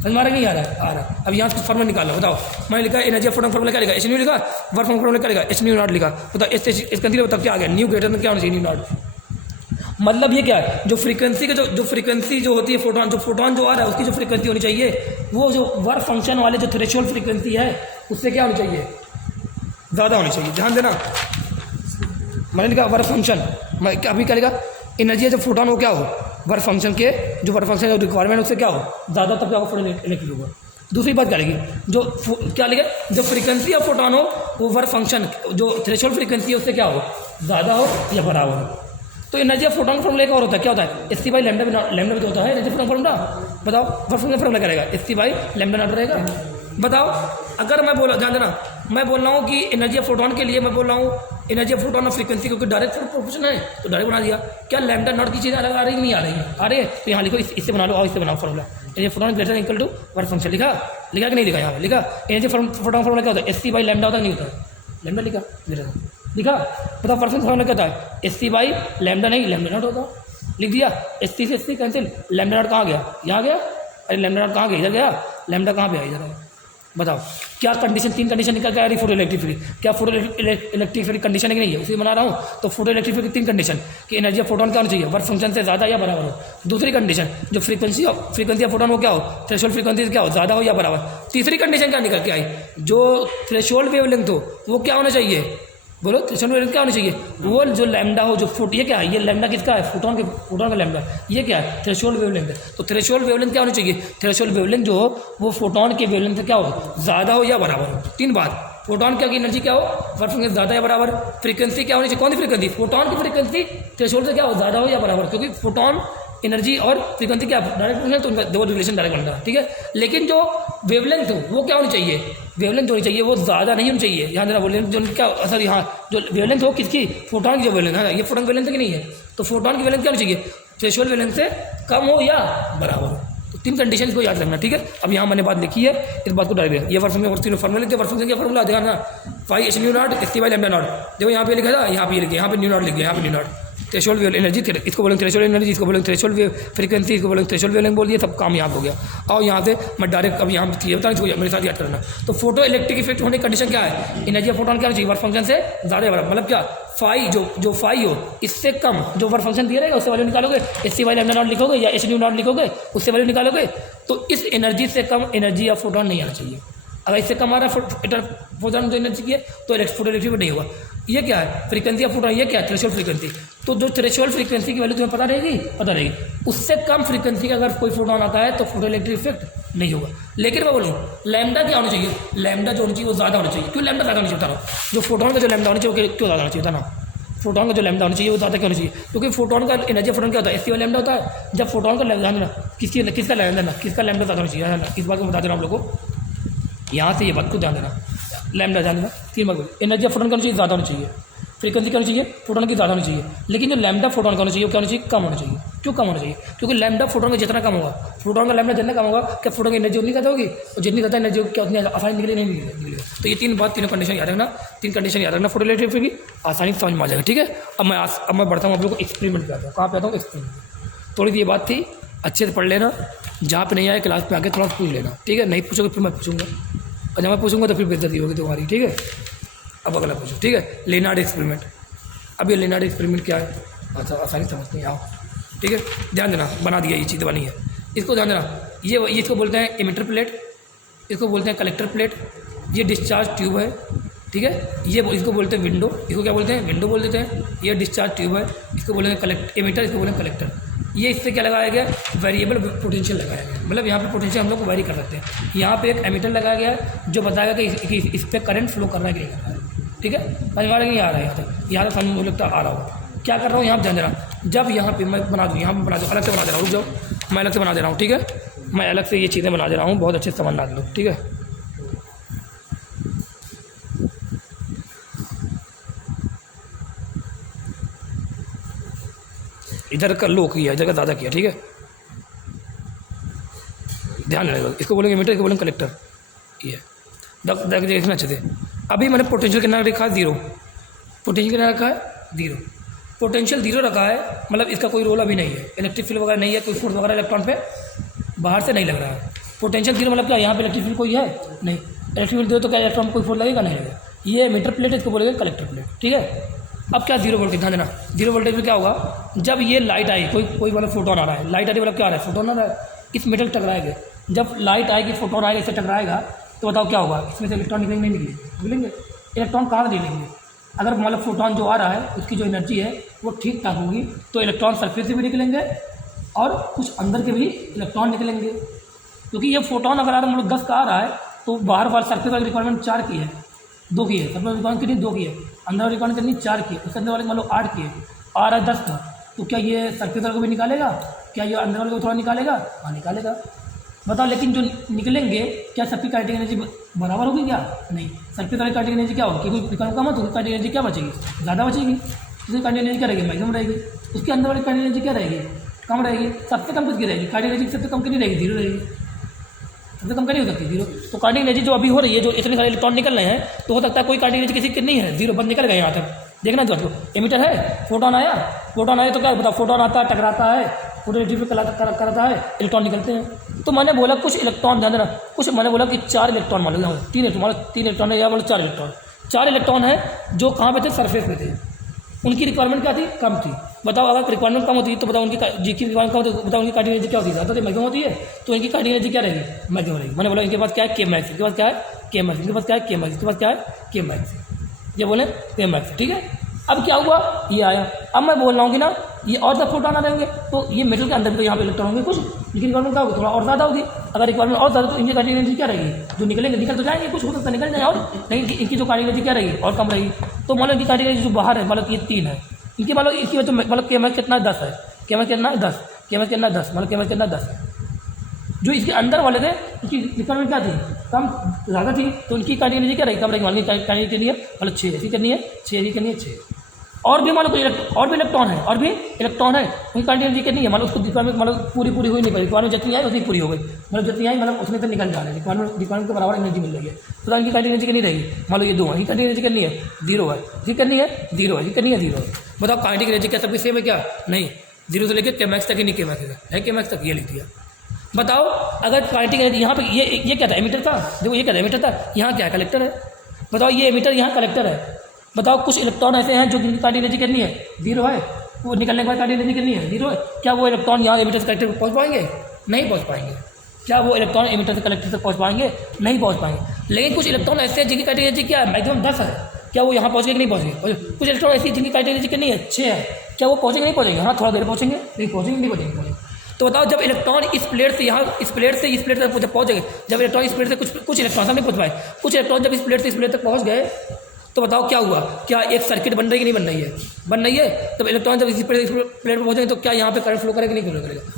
समझ में नहीं आ रहा है? आ रहा है। अब यहाँ से फॉर्मूला निकालो, बताओ। मैंने लिखा एनर्जी ऑफ फोटोन, फॉर्मूला क्या लिखा? एच न्यू लिखा। वर्क फॉर्मूला क्या लिखा? एच न्यू नॉट लिखा। बताओ इसका मतलब क्या आ गया? न्यू ग्रेटर देन क्या होना चाहिए? New not. मतलब ये क्या है? जो फ्रीक्वेंसी के जो फ्रीक्वेंसी जो होती है फोटोन, जो फोटोन जो आ रहा है उसकी जो फ्रीक्वेंसी होनी चाहिए, वो जो वर्क फंक्शन वाले जो थ्रेशोल्ड फ्रीक्वेंसी है उससे क्या होनी चाहिए? ज़्यादा होनी चाहिए। ध्यान देना, मैंने लिखा वर्क फंक्शन, मैं अभी क्या लिखा? एनर्जी जब फोटोन हो क्या हो? वर्क फंक्शन के जो वर्क फंक्शन रिक्वायरमेंट उससे क्या हो? ज़्यादा, तब क्या होगा? फोटोन इलेक्ट्रिक होगा। दूसरी बात क्या लिखी? जो क्या लिखे? जो फ्रीक्वेंसी ऑफ फोटोन हो वो वर्क फंक्शन जो थ्रेशोल्ड फ्रीक्वेंसी है उससे क्या हो? ज़्यादा हो या बराबर हो। तो एनर्जी ऑफ फोटोन का फॉर्मूला एक और होता है, क्या होता है? एस सी बाई लैम्डा भी तो होता है एनर्जी फोटोन फॉर्मूला। बताओ वर्क फंक्शन फॉर्मूला क्या रहेगा? S C by lambda naught रहेगा। बताओ, अगर मैं बोला, ध्यान देना, मैं बोल रहा हूँ कि एनर्जी ऑफ फोटोन के लिए मैं बोल रहा हूँ energy of photon of frequency, क्योंकि डायरेक्ट प्रोपोर्शन है तो डायरेक्ट बना दिया। क्या लैम्डा नॉट की चीज़ अलग आ रही है? नहीं आ रही है? आ रही है तो यहाँ लिखो, इससे बना लो और इससे बनाओ formula. Energy photon greater equal to work function. लिखा कि नहीं लिखा? यहाँ लिखा एनर्जी फोटोन फॉर्मूला क्या होता है? एस सी बाई लैम्डा होता है, नहीं होता है? लैम्डा लिखा लिखा। बताओ वर्क फंक्शन फॉर्मूला क्या होता है? एस सी बाई लैम्डा, नहीं लैम्डा नॉट होता। लिख दिया, एस सी से S C cancel, lambda naught कहाँ गया? यहाँ गया। अरे लैम्डा नॉट कहाँ गया? इधर गया। लैम्डा कहाँ पे आया? इधर आया। बताओ क्या कंडीशन? तीन कंडीशन निकल के आ रही फोटो इलेक्ट्रिक। क्या फोटो इलेक्ट्रिक कंडीशन है कि नहीं है? उसी बना रहा हूँ। तो फोटो इलेक्ट्रिक की तीन कंडीशन कि एनर्जी ऑफ फोटोन क्या होनी चाहिए? वर्क फंक्शन से ज़्यादा या बराबर हो। दूसरी कंडीशन जो फ्रीक्वेंसी ऑफ फोटोन हो क्या हो? थ्रेशोल्ड फ्रीक्वेंसी क्या हो? ज़्यादा हो या बराबर। तीसरी कंडीशन क्या निकल के आई? जो थ्रेशोल्ड वेवलेंथ हो वो क्या होना चाहिए? बोलो, थ्रेशोल्ड वेवलेंथ क्या होनी चाहिए? वो जो लैम्डा हो, जो ये क्या है? ये लैम्डा किसका है? फोटोन का लैम्डा। ये क्या है? थ्रेशोल्ड वेवलेंथ है। तो थ्रेशोल्ड वेवलेंथ क्या होनी चाहिए? थ्रेशोल्ड वेवलेंथ जो हो वो फोटोन के वेवलेंथ से क्या हो? ज़्यादा हो या बराबर हो। तीन बात, फोटोन क्या की एनर्जी क्या हो? वर्क फंक्शन ज़्यादा या बराबर। फ्रीक्वेंसी क्या होनी चाहिए? कौन सी फ्रीक्वेंसी? फोटोन की फ्रीक्वेंसी थ्रेशोल्ड से क्या हो? ज़्यादा हो या बराबर। क्योंकि फोटोन एनर्जी और फ्रीक्वेंसी क्या डायरेक्ट, तो उनका दो रिलेशन डायरेक्ट बनता है, ठीक है। लेकिन जो वेवलेंथ हो वो क्या होनी चाहिए? वेवलेंथ होनी चाहिए वो ज़्यादा नहीं होनी चाहिए। यहाँ जरा वेवलेंथ जो क्या असर, यहाँ जो वेवलेंथ हो किसकी? फोटोन की जो वेवलेंथ है, ये फोटोन वेवलेंथ की नहीं है। तो फोटोन की वेवलेंथ क्या होनी चाहिए? थ्रेशोल्ड वेवलेंथ से कम हो या बराबर हो। तो तीन कंडीशन को याद रखना, ठीक है। अब यहाँ मैंने बात लिखी है, इस बात को डायरेक्ट ये वर्ष में फॉर्मूला लिखते हैं। वर्ष में क्या फॉर्मूला देखा ना? Phi H nu naught S T by lambda naught. देखो यहाँ पे लिखा था, यहाँ पे लिखा, यहाँ पे न्यू नॉट लिख गया, यहाँ पे new not. Threshold wave energy, इसको बोलेंगे थ्रेशोल्ड एनर्जी, इसको बोलेंगे थ्रेशोल्ड वेव फ्रीक्वेंसी, इसको बोलेंगे थ्रेशोल्ड वेवलेंथ। बोल दिया, सब काम यहाँ हो गया। और यहाँ से मैं डायरेक्ट अब यहाँ पे बता इसको मेरे साथ याद करना। तो फोटो इलेक्ट्रिक इफेक्ट होने की कंडीशन क्या है? एनर्जी फोटोन क्या चाहिए? वर्क फंक्शन से ज़्यादा बड़ा, मतलब क्या? फाई जो फाई हो इससे कम जो वर्क फंक्शन दिया रहेगा उससे वैल्यू निकालोगे। S C Y lambda naught लिखोगे या एच न्यू नॉट लिखोगे, उससे वैल्यू निकालोगे। तो इस एनर्जी से कम एनर्जी या फोटोन नहीं आना चाहिए। अगर इससे कम आ रहा है फोटोन जो एनर्जी की है तो फोटो इलेक्ट्रिक नहीं होगा। ये क्या है? Frequency of photon. ये क्या है? Threshold frequency. तो जो थ्रेशोल्ड फ्रीक्वेंसी की वैल्यू तुम्हें पता रहेगी। उससे कम फ्रीक्वेंसी का अगर कोई फोटोन आता है तो फोटो इलेक्ट्रिक इफेक्ट नहीं होगा। लेकिन मैं बोलूँ लैम्डा क्या होना चाहिए? लैम्डा जो होनी चाहिए वो ज़्यादा होना चाहिए। क्यों लैम्डा ज़्यादा होना चाहिए? बता रहा हूँ। जो फोटोन का जो लैम्डा होना चाहिए वो क्यों ज़्यादा होना चाहिए? बता ना। फोटोन का जो लैम्डा होना चाहिए वो ज़्यादा क्यों होना चाहिए? क्योंकि फोटोन का एनर्जी फोटोन क्या होता है? एस सी वाई लैम्डा होता है। जब फोटोन का लैम्डा ना किसका लैम्डा ज़्यादा होना चाहिए? इस बात को बता दे रहा हूँ आप लोगों को। यहाँ से ये बात को ध्यान देना, लैम्डा ध्यान देना। तीन बात, एनर्जी फोटोन का होनी चाहिए ज़्यादा होनी चाहिए, फ्रीक्वेंसी क्या होनी चाहिए? फोटोन की ज़्यादा होनी चाहिए। लेकिन जो लैम्डा फोटोन का होना चाहिए वो क्या होना चाहिए? कम होना चाहिए। क्यों कम होना चाहिए? क्योंकि लैम्डा फोटोन का जितना कम होगा, फोटोन का लैम्डा जितना कम होगा, क्या फोटोन की एनर्जी उतनी ज़्यादा होगी? और जितनी ज़्यादा एनर्जी क्या उतनी आसानी निकले नहीं निकलेगा। तो ये तीन बात, तीनों कंडीशन याद रखना। तीन कंडीशन याद रखना, फोटो इलेक्ट्रिक भी आसानी से समझ में आ जाएगा, ठीक है। अब मैं बढ़ता हूँ आप लोग को एक्सपेरिमेंट पे आता हूँ। कहाँ पे आता हूँ? एक्सपेरिमेंट। थोड़ी सी ये बात थी, अच्छे से पढ़ लेना। जहाँ पे नहीं आए क्लास में आके थोड़ा पूछ लेना, ठीक है। नहीं पूछोगे फिर मैं पूछूंगा, और जब मैं पूछूंगा तो फिर बेइज्जती होगी तुम्हारी, ठीक है। अब अगला पूछो, ठीक है। Lenard experiment. अब ये लेनार्ड एक्सपेरिमेंट क्या है? अच्छा, आसानी समझते हैं, आओ, ठीक है। ध्यान देना, बना दिया, ये चीज़ बनी है, इसको ध्यान देना। ये इसको बोलते हैं एमिटर प्लेट, इसको बोलते हैं कलेक्टर प्लेट। ये डिस्चार्ज ट्यूब है, ठीक है। ये इसको बोलते हैं विंडो, इसको क्या बोलते हैं? विंडो बोल देते हैं। ये डिस्चार्ज ट्यूब है, इसको बोलेंगे एमिटर, इसको बोलेंगे कलेक्टर। ये इससे क्या लगाया गया? वेरिएबल पोटेंशियल लगाया गया, मतलब यहाँ पे पोटेंशियल हम लोग को वेरी कर सकते हैं। यहाँ पे एक एमिटर लगाया गया है जो बताएगा कि इस पर करंट फ्लो कर रहा है कि नहीं कर रहा है, ठीक है। परिवार नहीं आ रहा है यहाँ तक समझ लगता आ रहा होगा। क्या कर रहा हूँ यहाँ पर ध्यान दे रहा। जब यहाँ पे मैं बना दूँ, यहाँ पर बना दूँ, अलग से बना दे रहा हूँ, रुक जाओ, मैं अलग से बना दे रहा हूँ, ठीक है। मैं अलग से ये चीज़ें बना दे रहा हूँ, बहुत अच्छे से समझना लो, ठीक है। इधर का लो किया, इधर का ज़्यादा किया, ठीक है, ध्यान रखिएगा। इसको बोलेंगे मीटर, इसको बोलेंगे कलेक्टर। ये देखना अच्छे से। अभी मैंने पोटेंशियल कितना रखा है, 0। पोटेंशियल कितना रखा है, 0। पोटेंशियल 0 रखा है, मतलब इसका कोई रोल अभी नहीं है, इलेक्ट्रिक फील्ड वगैरह नहीं है, कोई फोर्स वगैरह इलेक्ट्रॉन पे बाहर से नहीं लग रहा है। पोटेंशियल 0 मतलब क्या, यहाँ पे इलेक्ट्रिक फील्ड कोई है नहीं, इलेक्ट्रिक फील्ड 0 तो क्या इलेक्ट्रॉन में कोई फोर्स लगेगा, नहीं लगेगा। ये मीटर प्लेट है, इसको बोलेंगे कलेक्टर प्लेट, ठीक है। अब क्या 0 वोल्टेज, ध्यान देना, 0 वोल्टेज में क्या होगा, जब ये लाइट आई, कोई मतलब फोटोन आ रहा है, लाइट आ रही मतलब क्या आ रहा है, फोटोन आ रहा है, इस मेटल टकराएगा। जब लाइट आएगी, फोटोन आएगा, इससे टकराएगा, तो बताओ क्या होगा, इसमें से इलेक्ट्रॉन निकलेंगे, नहीं निकलेंगे। इलेक्ट्रॉन कहाँ से निकलेंगे, अगर मतलब फोटोन जो आ रहा है उसकी जो एनर्जी है वो ठीक ठाक होगी तो इलेक्ट्रॉन सरफेस से भी निकलेंगे और कुछ अंदर के भी इलेक्ट्रॉन निकलेंगे। क्योंकि ये फोटोन अगर आ रहा है मतलब 10 का आ रहा है तो बाहर वाले सरफेस वाली रिक्वायरमेंट 4 की है, 2 की है, सरफेस रिक्वायरमेंट कितनी, 2 की है, अंदर वाली रिक्वायरमेंट कितनी, 4 की है, उसके अंदर वाले मान लो 8 की है, आ रहा है 10 का, तो क्या ये सरफेस वाले को भी निकालेगा, क्या ये अंदर वाले को थोड़ा निकालेगा, हाँ निकालेगा। बताओ लेकिन जो निकलेंगे क्या सबकी काइनेटिक एनर्जी बराबर होगी, क्या नहीं, सरफेस वाली काइनेटिक एनर्जी क्या होगी, कोई रिक्वायरमेंट कम हो तो काइनेटिक एनर्जी क्या बचेगी, ज़्यादा बचेगी, उसकी काइनेटिक एनर्जी क्या रहेगी, मैक्सिमम रहेगी। उसके अंदर वाली काइनेटिक एनर्जी क्या रहेगी, कम रहेगी, सबसे कम कुछ की रहेगी, काइनेटिक एनर्जी सबसे कम कितनी रहेगी, 0 रहेगी, सबसे कम नहीं हो सकती 0। तो काइनेटिक एनर्जी जो अभी हो रही है, जो इतने सारे इलेक्ट्रॉन निकल रहे हैं, तो हो सकता है कोई काइनेटिक एनर्जी किसी की नहीं है, 0 बंद निकल गए यहाँ तक। देखना जो आपको एमीटर है, फोटोन आया तो क्या बताओ, फोटोन आता है, टकराता है, फोटो इलेक्ट्रिक कराता है, इलेक्ट्रॉन निकलते हैं। तो मैंने बोला कुछ इलेक्ट्रॉन, ध्यान देना, कुछ मैंने बोला कि 4 इलेक्ट्रॉन मान लो, 3 इलेक्ट्रॉन है या बोलो 4 इलेक्ट्रॉन है जो कहाँ पे थे, सरफेस पे थे। उनकी रिक्वायरमेंट क्या थी, कम थी। बताओ अगर रिक्वायरमेंट कम होती है तो बताओ उनकी जी की रिक्वायरमेंट कम होती है, बताओ उनकी काइनेटिक एनर्जी क्या होती है, ज़्यादा तो मैक्सिमम होती है, तो इनकी काइनेटिक एनर्जी क्या रहेगी, मैक्सिमम रहेगी। मैंने बोला इनके पास क्या है, के मैक्स, इनके पास क्या है, के मैक्स, इनके पास क्या है, के मैक्स, इनके पास क्या है, के मैक्स, ये बोले के मैक्स, ठीक है। अब क्या हुआ, ये आया, अब मैं बोल रहा हूँ कि ना ये और ज़्यादा फोटोन आ रहेंगे, तो ये मेटल के अंदर भी तो यहाँ पे इलेक्ट्रॉन होंगे कुछ, लेकिन रिक्वायरमेंट क्या होगी, थोड़ा और ज़्यादा होगी। अगर रिक्वायरमेंट और ज़्यादा तो इनकी काइनेटिक एनर्जी क्या रहेगी, जो निकलेंगे निकल तो जाएंगे, कुछ हो सकता है निकल जाए, और लेकिन इनकी जो काइनेटिक एनर्जी क्या रहेगी, और कम रहेगी। तो मान लो इनकी काइनेटिक एनर्जी जो बाहर है, मतलब ये 3 है, इनकी मान लो इसकी वजह मतलब के मैक्स कितना 10 है, के मैक्स कितना 10, के मैक्स कितना 10, मतलब के मैक्स कितना 10 है। जो इसके अंदर वाले थे उनकी रिक्वायरमेंट क्या थी, कम ज़्यादा थी, तो उनकी काइनेटिक एनर्जी क्या रहेगी, कम रहेगी। मान लो काइनेटिक करनी है, मतलब 6 ऐसी करनी है, 6 ऐसी करनी है, 6 और भी मान लो कोई और भी इलेक्ट्रॉन है, और भी इलेक्ट्रॉन है, उनकी काइनेटिक एनर्जी कितनी है, मतलब उसको रिक्वायरमेंट मतलब पूरी हुई नहीं पाई, रिक्वायरमेंट जितनी आई उतनी पूरी हो गई, मतलब जितनी आई मतलब उसमें से निकल जा रहे हैं, रिक्वायरमेंट के बराबर एनर्जी मिल रही है, तो इनकी काइनेटिक एनर्जी कितनी रहेगी, मान लो ये 2 है, काइनेटिक एनर्जी कितनी है, 0 है, इसकी करनी है 0 है, इसकी करनी है 0 है। बताओ काइनेटिक एनर्जी क्या सबकी सेम है, क्या नहीं, 0 से लेकर के मैक्स तक ही नहीं, के मैक्स है, के मैक्स तक ये लिख दिया। बताओ अगर काइनेटिक एनर्जी यहाँ पे ये क्या था, एमीटर था, देखो ये क्या था, एमीटर था, यहाँ क्या है, कलेक्टर है। बताओ ये एमीटर, यहाँ कलेक्टर है। बताओ कुछ इलेक्ट्रॉन ऐसे हैं जो जिनकी काइनेटिक एनर्जी कितनी है, 0 है, वो निकलने के बाद काइनेटिक एनर्जी कितनी है, 0 है। क्या वो इलेक्ट्रॉन यहाँ एमीटर से कलेक्टर तक पहुँच पाएंगे, नहीं पहुँच पाएंगे। क्या वो इलेक्ट्रॉन एमीटर से कलेक्टर तक पहुँच पाएंगे, नहीं पहुँच पाएंगे। लेकिन कुछ इलेक्ट्रॉन ऐसे हैं जिनकी काइनेटिक एनर्जी क्या है, मैक्सिमम 10 है, क्या वो यहाँ पहुँचेंगे, नहीं पहुँचेंगे। कुछ इलेक्ट्रॉन ऐसी जिनकी काइनेटिक एनर्जी कितनी है, 6 है, क्या वो पहुँचेंगे, नहीं पहुँचेंगे, हाँ थोड़ा देर पहुँचेंगे, नहीं पहुँचेंगे। तो बताओ जब इलेक्ट्रॉन इस प्लेट से यहाँ, इस प्लेट तक जब पहुँचेंगे, जब इलेक्ट्रॉन इस प्लेट से कुछ इलेक्ट्रॉन नहीं पहुँच पाए, कुछ इलेक्ट्रॉन जब इस प्लेट तक पहुँच गए, तो बताओ क्या हुआ, क्या एक सर्किट बन रही है कि नहीं बन रही है, बन रही है। तब इलेक्ट्रॉन जब इसी प्लेट पर पहुँचेंगे तो क्या यहाँ पे करंट फ्लो करेगा, नहीं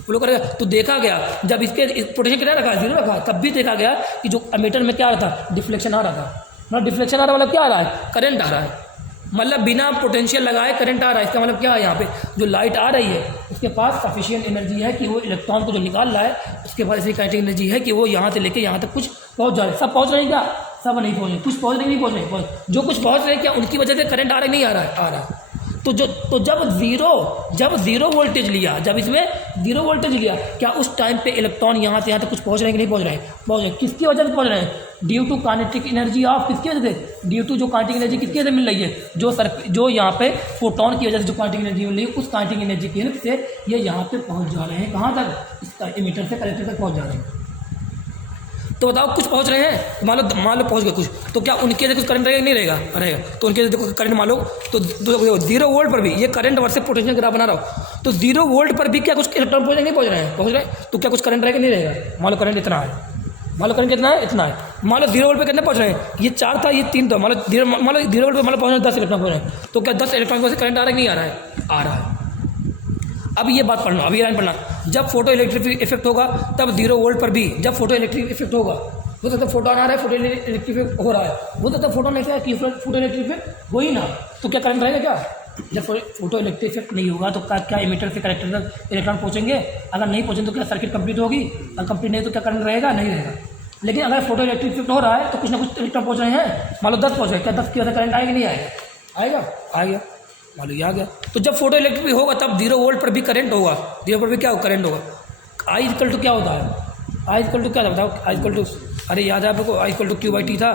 फ्लो करेगा। तो देखा गया जब इसके पोटेंशियल कितना रखा, 0 रखा, तब भी देखा गया कि जो एमीटर में क्या आ रहा था, डिफ्लेक्शन आ रहा था। मतलब डिफ्लेक्शन आ रहा मतलब क्या आ रहा है, करंट आ रहा है, मतलब बिना पोटेंशियल लगाए करंट आ रहा है। इसका मतलब क्या है, यहाँ पे जो लाइट आ रही है उसके पास सफिशिएंट एनर्जी है कि वो इलेक्ट्रॉन को जो निकाल रहा है उसके पास ऐसी काइनेटिक एनर्जी है कि वो यहाँ से लेके यहाँ तक कुछ पहुँच जा रहे हैं। सब पहुँच रहे हैं क्या, सब नहीं पहुँच रहे, कुछ पहुँच रहे, नहीं पहुँच रहे, जो कुछ पहुँच रहे हैं क्या उनकी वजह से करंट आ रहा है, नहीं आ रहा है, आ रहा है। तो जब जीरो वोल्टेज लिया, जब इसमें 0 वोल्टेज लिया, क्या उस टाइम पे इलेक्ट्रॉन यहाँ से यहाँ तक कुछ पहुँच रहे हैं कि नहीं पहुँच रहे हैं, पहुँच रहे हैं। किसकी वजह से पहुँच रहे हैं, due to kinetic energy of, किसकी वजह से, ड्यू टू जो काइनेटिक एनर्जी किसकी वजह से मिल रही है, जो यहाँ पे फोटोन की वजह से जो काइनेटिक एनर्जी मिल रही है, उस काइनेटिक एनर्जी की हेल्प से ये यहाँ पे पहुँच जा रहे हैं, कहाँ तक, इस एमीटर से कलेक्टर तक पहुँच जा रहे हैं। तो बताओ कुछ पहुंच रहे हैं, मान लो पहुंच गए कुछ, तो क्या उनके लिए कुछ करंट रहेगा, नहीं रहेगा, तो उनके देखो करंट मान लो तो 0 वोल्ट पर भी ये करंट वर्सेस पोटेंशियल ग्राफ बना रहा हो, तो 0 वोल्ट पर भी क्या कुछ इलेक्ट्रॉन पहुंच रहे हैं, पहुंच रहे हैं, तो क्या कुछ करंट रहेगा, नहीं रहेगा। मान लो करंट इतना है, मान लो करंट कितना है, इतना है, मान लो 0 वोल्ट पर कितने पहुंच रहे हैं, ये 4 था, ये 3 था, मान लो 0 वोल्ट पर पहुंच रहे हैं 10 इलेक्ट्रॉन पहुंच रहे हैं, तो क्या 10 इलेक्ट्रॉन से करंट आ रहा है, नहीं आ रहा है, आ रहा है। अब ये बात पढ़ना, अब ये लाइन पढ़ना, जब फोटो इलेक्ट्रिक इफेक्ट होगा तब 0 वोल्ट पर भी, जब फोटो इलेक्ट्रिक इफेक्ट होगा, हो सकता है फोटोन आ रहा है, फोटो इलेक्ट्रिक इफेक्ट हो रहा है, हो सकता है फोटोन ऐसा है कि फोटो इलेक्ट्रिक इफेक्ट हो ही ना, तो क्या करंट रहेगा, क्या जब फोटो इलेक्ट्रिक इफेक्ट नहीं होगा तो क्या एमिटर से कलेक्टर तक इलेक्ट्रॉन पहुँचेंगे? अगर नहीं पहुँचेंगे तो क्या सर्किट कंप्लीट होगी? अगर कंप्लीट नहीं तो क्या करंट रहेगा? नहीं रहेगा। लेकिन अगर फोटो इलेक्ट्रिक इफेक्ट हो रहा है तो कुछ ना कुछ इलेक्ट्रॉन पहुँच रहे हैं, मान लो 10 पहुँच रहे हैं, क्या 10 की वजह से करंट आएगा नहीं आएगा? आएगा, आ गया, मान लो ये आ गया। तो जब फोटो इलेक्ट्रिक होगा तब 0 वोल्ट पर भी करंट होगा, 0 पर भी क्या करंट होगा? आई इक्वल टू क्या होता है? आई इक्वल टू क्या था बताओ? आई इक्वल टू, अरे याद है आपको, I equal to Q by T था,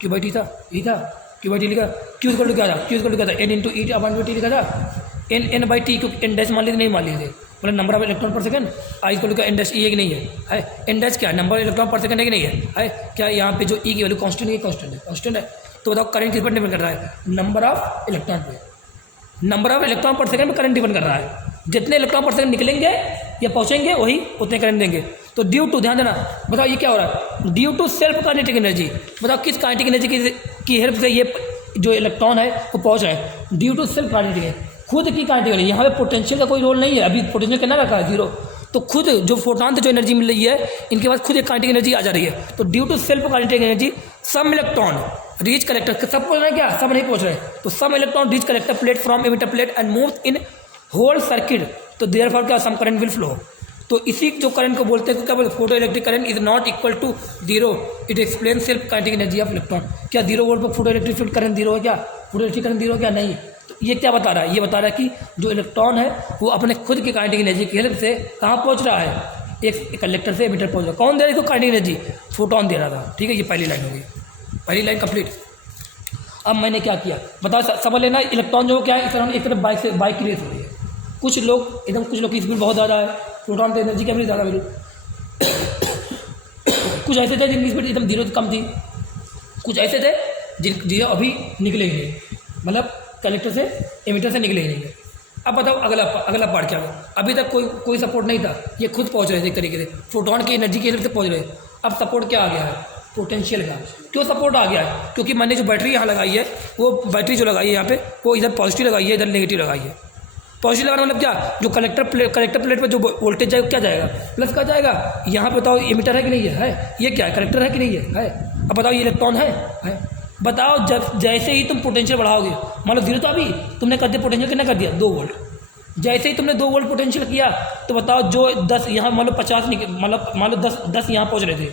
क्यू बाई टी था, यही था, क्यू बाई टी लिखा। क्यू इक्वल टू क्या था? क्यू इक्वल टू क्या था? N into E upon T लिखा था, एन बाई टी, क्योंकि एन डैश मान लीजिए, नहीं मान लीजिए, मतलब नंबर ऑफ इलेक्ट्रॉन पर सेकंड। आई इक्वल टू क्या? एन डैश ई है कि नहीं है? एन डैश क्या है? नंबर ऑफ इलेक्ट्रॉन पर सेकंड है कि नहीं है? क्या यहाँ पे जो ई की वैल्यू कांस्टेंट है? कांस्टेंट है, कांस्टेंट है। तो बताओ करंट किस पर डिपेंड कर रहा है? नंबर ऑफ इलेक्ट्रॉन पे, नंबर ऑफ इलेक्ट्रॉन पर सेकंड में करंट डिपेंड कर रहा है। जितने इलेक्ट्रॉन पर सेकंड निकलेंगे या पहुंचेंगे वही उतने करंट देंगे। तो ड्यू टू, ध्यान देना, बताओ ये क्या हो रहा है? Due to self kinetic energy, बताओ किस काइनेटिक एनर्जी की हेल्प से ये जो इलेक्ट्रॉन है वो पहुंच रहा है? ड्यू टू सेल्फ काइनेटिक है, खुद की काइनेटिक एनर्जी। यहाँ पे पोटेंशियल का कोई रोल नहीं है, अभी पोटेंशियल कितना रखा है? 0। तो खुद जो फोटॉन से जो एनर्जी मिल रही है, इनके पास खुद एक काइनेटिक एनर्जी आ जा रही है। तो due to self kinetic energy some electron reach collector, सब पहुंच रहे हैं क्या? सब नहीं पहुंच रहे। तो some electron reach collector plate from emitter plate and move in whole circuit, तो देयरफॉर क्या? Some current will flow. तो इसी जो करंट को बोलते हैं क्या बोलते हैं? Photo electric current is not equal to 0, it explain self kinetic energy of electron. क्या 0 वोल्ट पर फोटो इलेक्ट्रिक फील्ड करंट 0 है क्या? फोटो इलेक्ट्रिक करंट 0 है क्या? नहीं। तो ये क्या बता रहा है? ये बता रहा है कि जो इलेक्ट्रॉन है वो अपने खुद की काइनेटिक एनर्जी की हेल्प से कहाँ पहुँच रहा है? एक कलेक्टर से एमिटर पहुँच रहा है। कौन दे रहा है इसको काइनेटिक एनर्जी? फोटोन दे रहा था। ठीक है, ये पहली लाइन हो गई, पहली लाइन कंप्लीट। अब मैंने क्या किया बताओ, समझ लेना। इलेक्ट्रॉन जो क्या है, इस तरह एक तरफ बाइक की रेस हो रही है। कुछ लोग एकदम, कुछ लोग की स्पीड बहुत ज़्यादा है, प्रोटॉन की एनर्जी क्या ज़्यादा वैल्यू। कुछ ऐसे थे जिनकी स्पीड एकदम 0 से कम थी, कुछ ऐसे थे जिन अभी निकले ही नहीं, मतलब कलेक्टर से एमिटर से निकले ही नहीं है। अब बताओ अगला पार्ट क्या है? अभी तक कोई सपोर्ट नहीं था, ये खुद पहुंच रहे थे एक तरीके से, फोटोन की एनर्जी की हेल्प से पहुंच रहे। अब सपोर्ट क्या आ गया है? पोटेंशियल का। क्यों सपोर्ट आ गया है? क्योंकि मैंने जो बैटरी यहाँ लगाई है, वो बैटरी जो लगाई है यहाँ पे, वो इधर पॉजिटिव लगाई है, इधर नेगेटिव लगाई है। पॉजिटिव लगाना मतलब क्या? जो कलेक्टर प्लेट पर जो वोल्टेज जाएगा क्या जाएगा? प्लस का जाएगा। यहाँ पे बताओ एमिटर है कि नहीं है? ये क्या है? कलेक्टर है कि नहीं है? अब बताओ ये इलेक्ट्रॉन है? बताओ जब जैसे ही तुम पोटेंशियल बढ़ाओगे, मान लो 0 तो अभी तुमने कर दिया, पोटेंशियल कितना कर दिया? 2 वोल्ट। जैसे ही तुमने 2 वोल्ट पोटेंशियल किया तो बताओ जो 10 यहाँ मान लो 50 मतलब मान लो 10 यहाँ पहुँच रहे थे,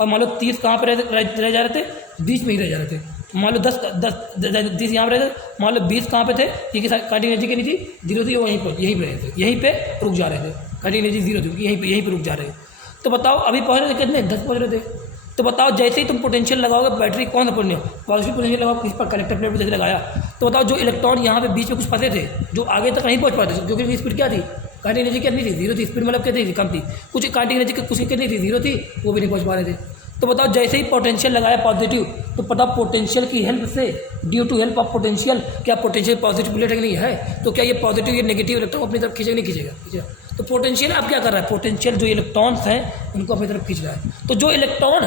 और मान लो 30 कहाँ पर रह जा रहे थे? बीच में ही रह जा रहे थे। मान लो 10 यहाँ पर रहते, मान लो 20 कहाँ पे थे? ये काइनेटिक एनर्जी की नहीं थी, 0 थी, वो यहीं पर रहे थे, यहीं पे रुक जा रहे थे। काइनेटिक एनर्जी 0 थी, यहीं पे रुक जा रहे थे। तो बताओ अभी पहुँच रहे थे कितने? 10 पहुँच रहे थे। तो बताओ जैसे ही तुम पोटेंशियल लगाओगे, बैटरी कौन सा पॉजिटिव पोटेंशियल लगाओ, किस पर? कलेक्टर प्लेट पर जैसे लगाया, तो बताओ जो इलेक्ट्रॉन यहाँ पे बीच में कुछ फंसे थे, जो आगे तक नहीं पहुँच पाते थे, क्योंकि स्पीड क्या थी? काइनेटिक एनर्जी कितनी थी? 0 थी। स्पीड मतलब कितनी थी? कम थी। कुछ काइनेटिक एनर्जी कुछ कितनी थी? 0 थी, वो भी नहीं पहुँच पा रहे थे। तो बताओ जैसे ही पोटेंशियल लगाया पॉजिटिव, तो पता पोटेंशियल की हेल्प से, due to help of potential, क्या पोटेंशियल पॉजिटिव प्लेट है कि नहीं है? तो क्या ये पॉजिटिव या नेगेटिव इलेक्ट्रॉन अपनी तरफ खींचेगा? नहीं खींचेगा। तो पोटेंशियल अब क्या कर रहा है? पोटेंशियल जो इलेक्ट्रॉन्स हैं उनको अपनी तरफ खींच रहा है। तो जो इलेक्ट्रॉन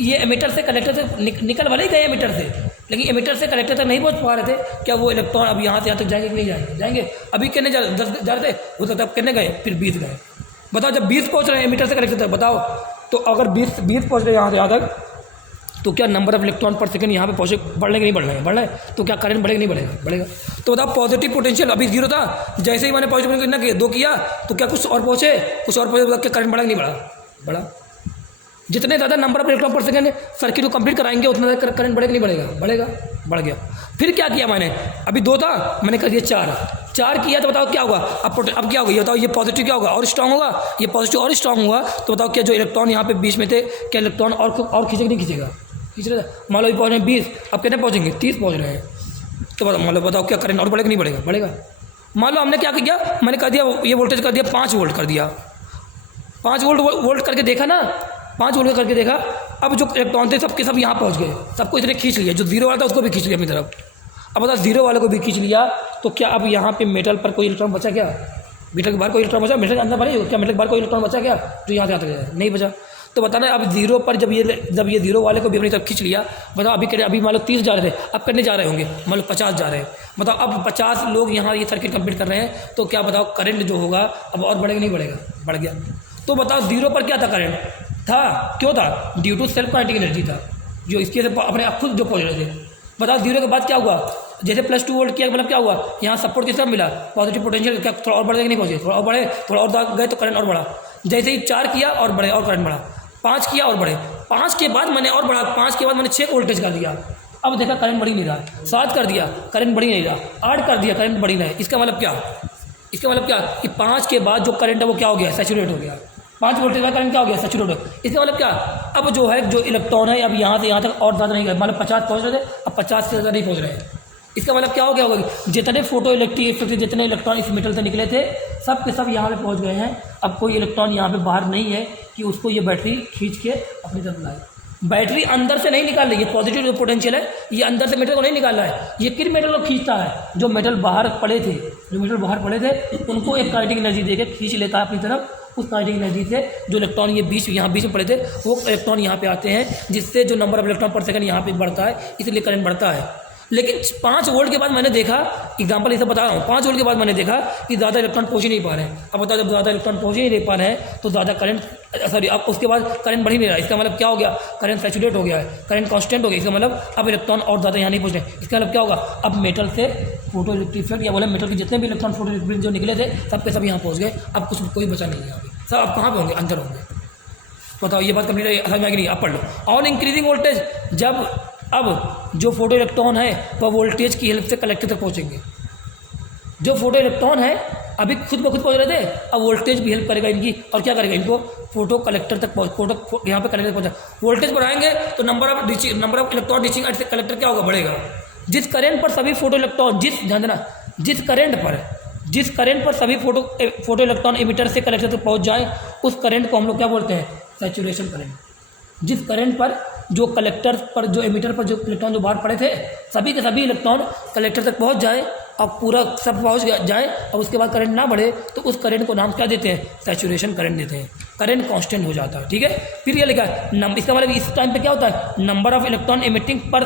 ये एमिटर से कलेक्टर से निकल वाले गए एमिटर से, लेकिन एमिटर से कलेक्टर तक नहीं पहुंच पा रहे थे, क्या वो इलेक्ट्रॉन अब यहाँ से यहाँ तक जाएंगे कि नहीं जाएंगे? जाएंगे। अभी कितने जा रहे थे? वो तब कितने गए? फिर 20 गए। बताओ जब 20 पहुँच रहे हैं एमिटर से कलेक्टर तक, बताओ तो अगर 20 पहुँच रहे हैं यहाँ से यहाँ तक, तो क्या नंबर ऑफ इलेक्ट्रॉन पर सेकंड यहाँ पे पहुँचे, बढ़ने के नहीं बढ़ना है? बढ़ना है। तो क्या करंट बढ़ेगा नहीं बढ़ेगा? बढ़ेगा। तो बताओ पॉजिटिव पोटेंशियल अभी 0 था, जैसे ही मैंने पॉजिटिव पोटेंशियल किया 2 किया, तो क्या कुछ और पहुँचे? क्या करंट बढ़ा नहीं बढ़ा? बढ़ा। जितने ज़्यादा नंबर ऑफ इलेक्ट्रॉन पर सेकंड सर्किट को कंप्लीट कराएंगे, उतना ज़्यादा करंट बढ़ेगा नहीं बढ़ेगा? बढ़ेगा। बढ़ गया। फिर क्या किया मैंने? अभी 2 था, मैंने कर दिया 4 किया, तो बताओ क्या होगा? अब क्या होगा? ये बताओ, ये पॉजिटिव क्या होगा? और स्ट्रांग होगा। ये पॉजिटिव और स्ट्रांग होगा। तो बताओ क्या जो इलेक्ट्रॉन यहाँ पे बीच में थे, क्या इलेक्ट्रॉन और खींचेगा नहीं खींचेगा? खींच रहे थे। मान लो पहुँच रहे हैं 20, अब कितने पहुँचेंगे? 30 पहुँच रहे हैं। तो मान लो बताओ क्या करंट और बढ़ेगा नहीं बढ़ेगा? बढ़ेगा। मान लो हमने क्या किया, मैंने कर दिया ये वोल्टेज कर दिया 5 वोल्ट कर दिया, 5 वोल्ट करके देखा ना, 5 वोल्ट करके देखा। अब जो इलेक्ट्रॉन थे सबके सब यहाँ पहुँच गए, सबको इतने खींच लिया। जो 0 वाला था उसको भी खींच लिया अपनी तरफ। अब बताओ 0 वाले को भी खींच लिया, तो क्या अब यहाँ पे मेटल पर कोई इलेक्ट्रॉन बचा क्या? मेटल के बाहर कोई इलेक्ट्रॉन बचा? मेटल के अंदर बने क्या? मेटल के बाहर कोई इलेक्ट्रॉन बचा क्या जो यहाँ से आता है? नहीं बचा। तो बताना अब 0 पर जब ये 0 वाले को भी अपनी तरफ खींच लिया, बताओ अभी मान लो 30 जा रहे थे, अब करने जा रहे होंगे मान लो 50 जा रहे हैं। बताओ अब 50 लोग यहाँ ये सर्किट कंप्लीट कर रहे हैं, तो क्या बताओ करंट जो होगा अब और बढ़ेगा नहीं बढ़ेगा? बढ़ गया। तो बताओ 0 पर क्या था? करंट था। क्यों था? Due to self kinetic energy था, जो इसके से अपने आप खुद जो पहुँच रहे थे। बताओ 0 के बाद क्या हुआ? जैसे +2 वोल्ट किया मतलब क्या हुआ, यहाँ सपोर्ट किसका मिला, पॉजिटिव पोटेंशियल। क्या थोड़ा और बढ़ गया नहीं पहुँचे, थोड़ा और बढ़े, थोड़ा और गए तो करंट और बढ़ा। जैसे ही 4 किया और बढ़े और करंट बढ़ा, 5 किया और बढ़े, 5 के बाद मैंने और बढ़ा, 5 के बाद मैंने 6 वोल्टेज कर दिया। अब देखा करंट बढ़ ही नहीं रहा, 7 कर दिया करंट बढ़ ही नहीं रहा, 8 कर दिया करंट बढ़ ही नहीं। इसका मतलब क्या, इसका मतलब क्या कि 5 के बाद जो करंट है वो क्या हो गया, सैचुरेट हो गया। 5 वोल्टेज का करंट क्या हो गया, सैचुरेट हो गया। इसका मतलब क्या, अब जो है जो इलेक्ट्रॉन है अब यहाँ से यहाँ तक और ज़्यादा नहीं गए, मतलब 50 पहुँच रहे थे, अब 50 से ज़्यादा नहीं पहुँच रहे हैं। इसका मतलब क्या हो गया होगा, जितने फोटो इलेक्ट्रिक इफेक्ट जितने इलेक्ट्रॉन इस मेटल से निकले थे सब के सब यहाँ पे पहुँच गए हैं। अब कोई इलेक्ट्रॉन यहाँ पे बाहर नहीं है कि उसको ये बैटरी खींच के अपनी तरफ लाए। बैटरी अंदर से नहीं निकाल रही है, पॉजिटिव जो पोटेंशियल है ये अंदर से मेटल को नहीं निकाल रहा है, ये किन मेटल को खींचता है, जो मेटल बाहर पड़े थे, जो मेटल बाहर पड़े थे उनको एक काइनेटिक एनर्जी देके खींच लेता है अपनी तरफ। उस काइनेटिक एनर्जी से जो इलेक्ट्रॉन ये यहाँ बीच में पड़े थे वो इलेक्ट्रॉन यहाँ पे आते हैं, जिससे जो नंबर ऑफ इलेक्ट्रॉन पर सेकंड यहाँ पे बढ़ता है, इसलिए करंट बढ़ता है। लेकिन 5 वोल्ट के बाद मैंने देखा, एग्जांपल इसे बता रहा हूँ, 5 वोल्ट के बाद मैंने देखा कि ज़्यादा इलेक्ट्रॉन पहुँच ही नहीं पा रहे हैं। अब बताओ जब ज़्यादा इलेक्ट्रॉन पहुँच ही नहीं पा रहे हैं तो ज़्यादा करंट सॉरी अब उसके बाद करंट बढ़ ही नहीं रहा। इसका मतलब क्या हो गया, करंट सैचुरेट हो गया है, करंट कांस्टेंट हो गया। इसका मतलब अब इलेक्ट्रॉन और ज़्यादा यहाँ नहीं पहुँच रहे। इसका मतलब क्या होगा, अब मेटल से फोटो इलेक्ट्रिक इफेक्ट या बोले मेटल के जितने भी इलेक्ट्रॉन फोटो इलेक्ट्रिक जो निकले थे सब के सब यहाँ पहुँच गए। अब कुछ कोई बचा नहीं है अभी, सब अब कहाँ पे होंगे, अंदर होंगे। बताओ ये बात कंप्लीट समझ में आ गई नहीं, अब पढ़ लो। ऑन इंक्रीजिंग वोल्टेज, जब अब जो फोटो इलेक्ट्रॉन है वह वोल्टेज की हेल्प से कलेक्टर तक पहुंचेंगे। जो फोटो इलेक्ट्रॉन है अभी खुद ब खुद पहुंच रहे थे, अब वोल्टेज भी हेल्प करेगा इनकी, और क्या करेगा, इनको फोटो कलेक्टर तक फोटो यहाँ पे कलेक्टर पहुंचा। वोल्टेज बढ़ाएंगे तो number of electron reaching collector क्या होगा, बढ़ेगा। जिस करंट पर सभी फोटो इलेक्ट्रॉन जिस करंट पर सभी फोटो इलेक्ट्रॉन एमिटर से कलेक्टर तक पहुँच जाए उस करंट को हम लोग क्या बोलते हैं, सैचुरेशन करंट। जिस करंट पर जो कलेक्टर पर जो एमिटर पर जो इलेक्ट्रॉन जो बाहर पड़े थे सभी के सभी इलेक्ट्रॉन कलेक्टर तक पहुंच जाए और पूरा सब पहुंच जाए और उसके बाद करंट ना बढ़े तो उस करंट को नाम क्या देते हैं, सैचुरेशन करंट देते हैं। करंट कांस्टेंट हो जाता है, ठीक है। फिर ये लिखा है इसका मतलब इस टाइम पे क्या होता है, number of electron emitting per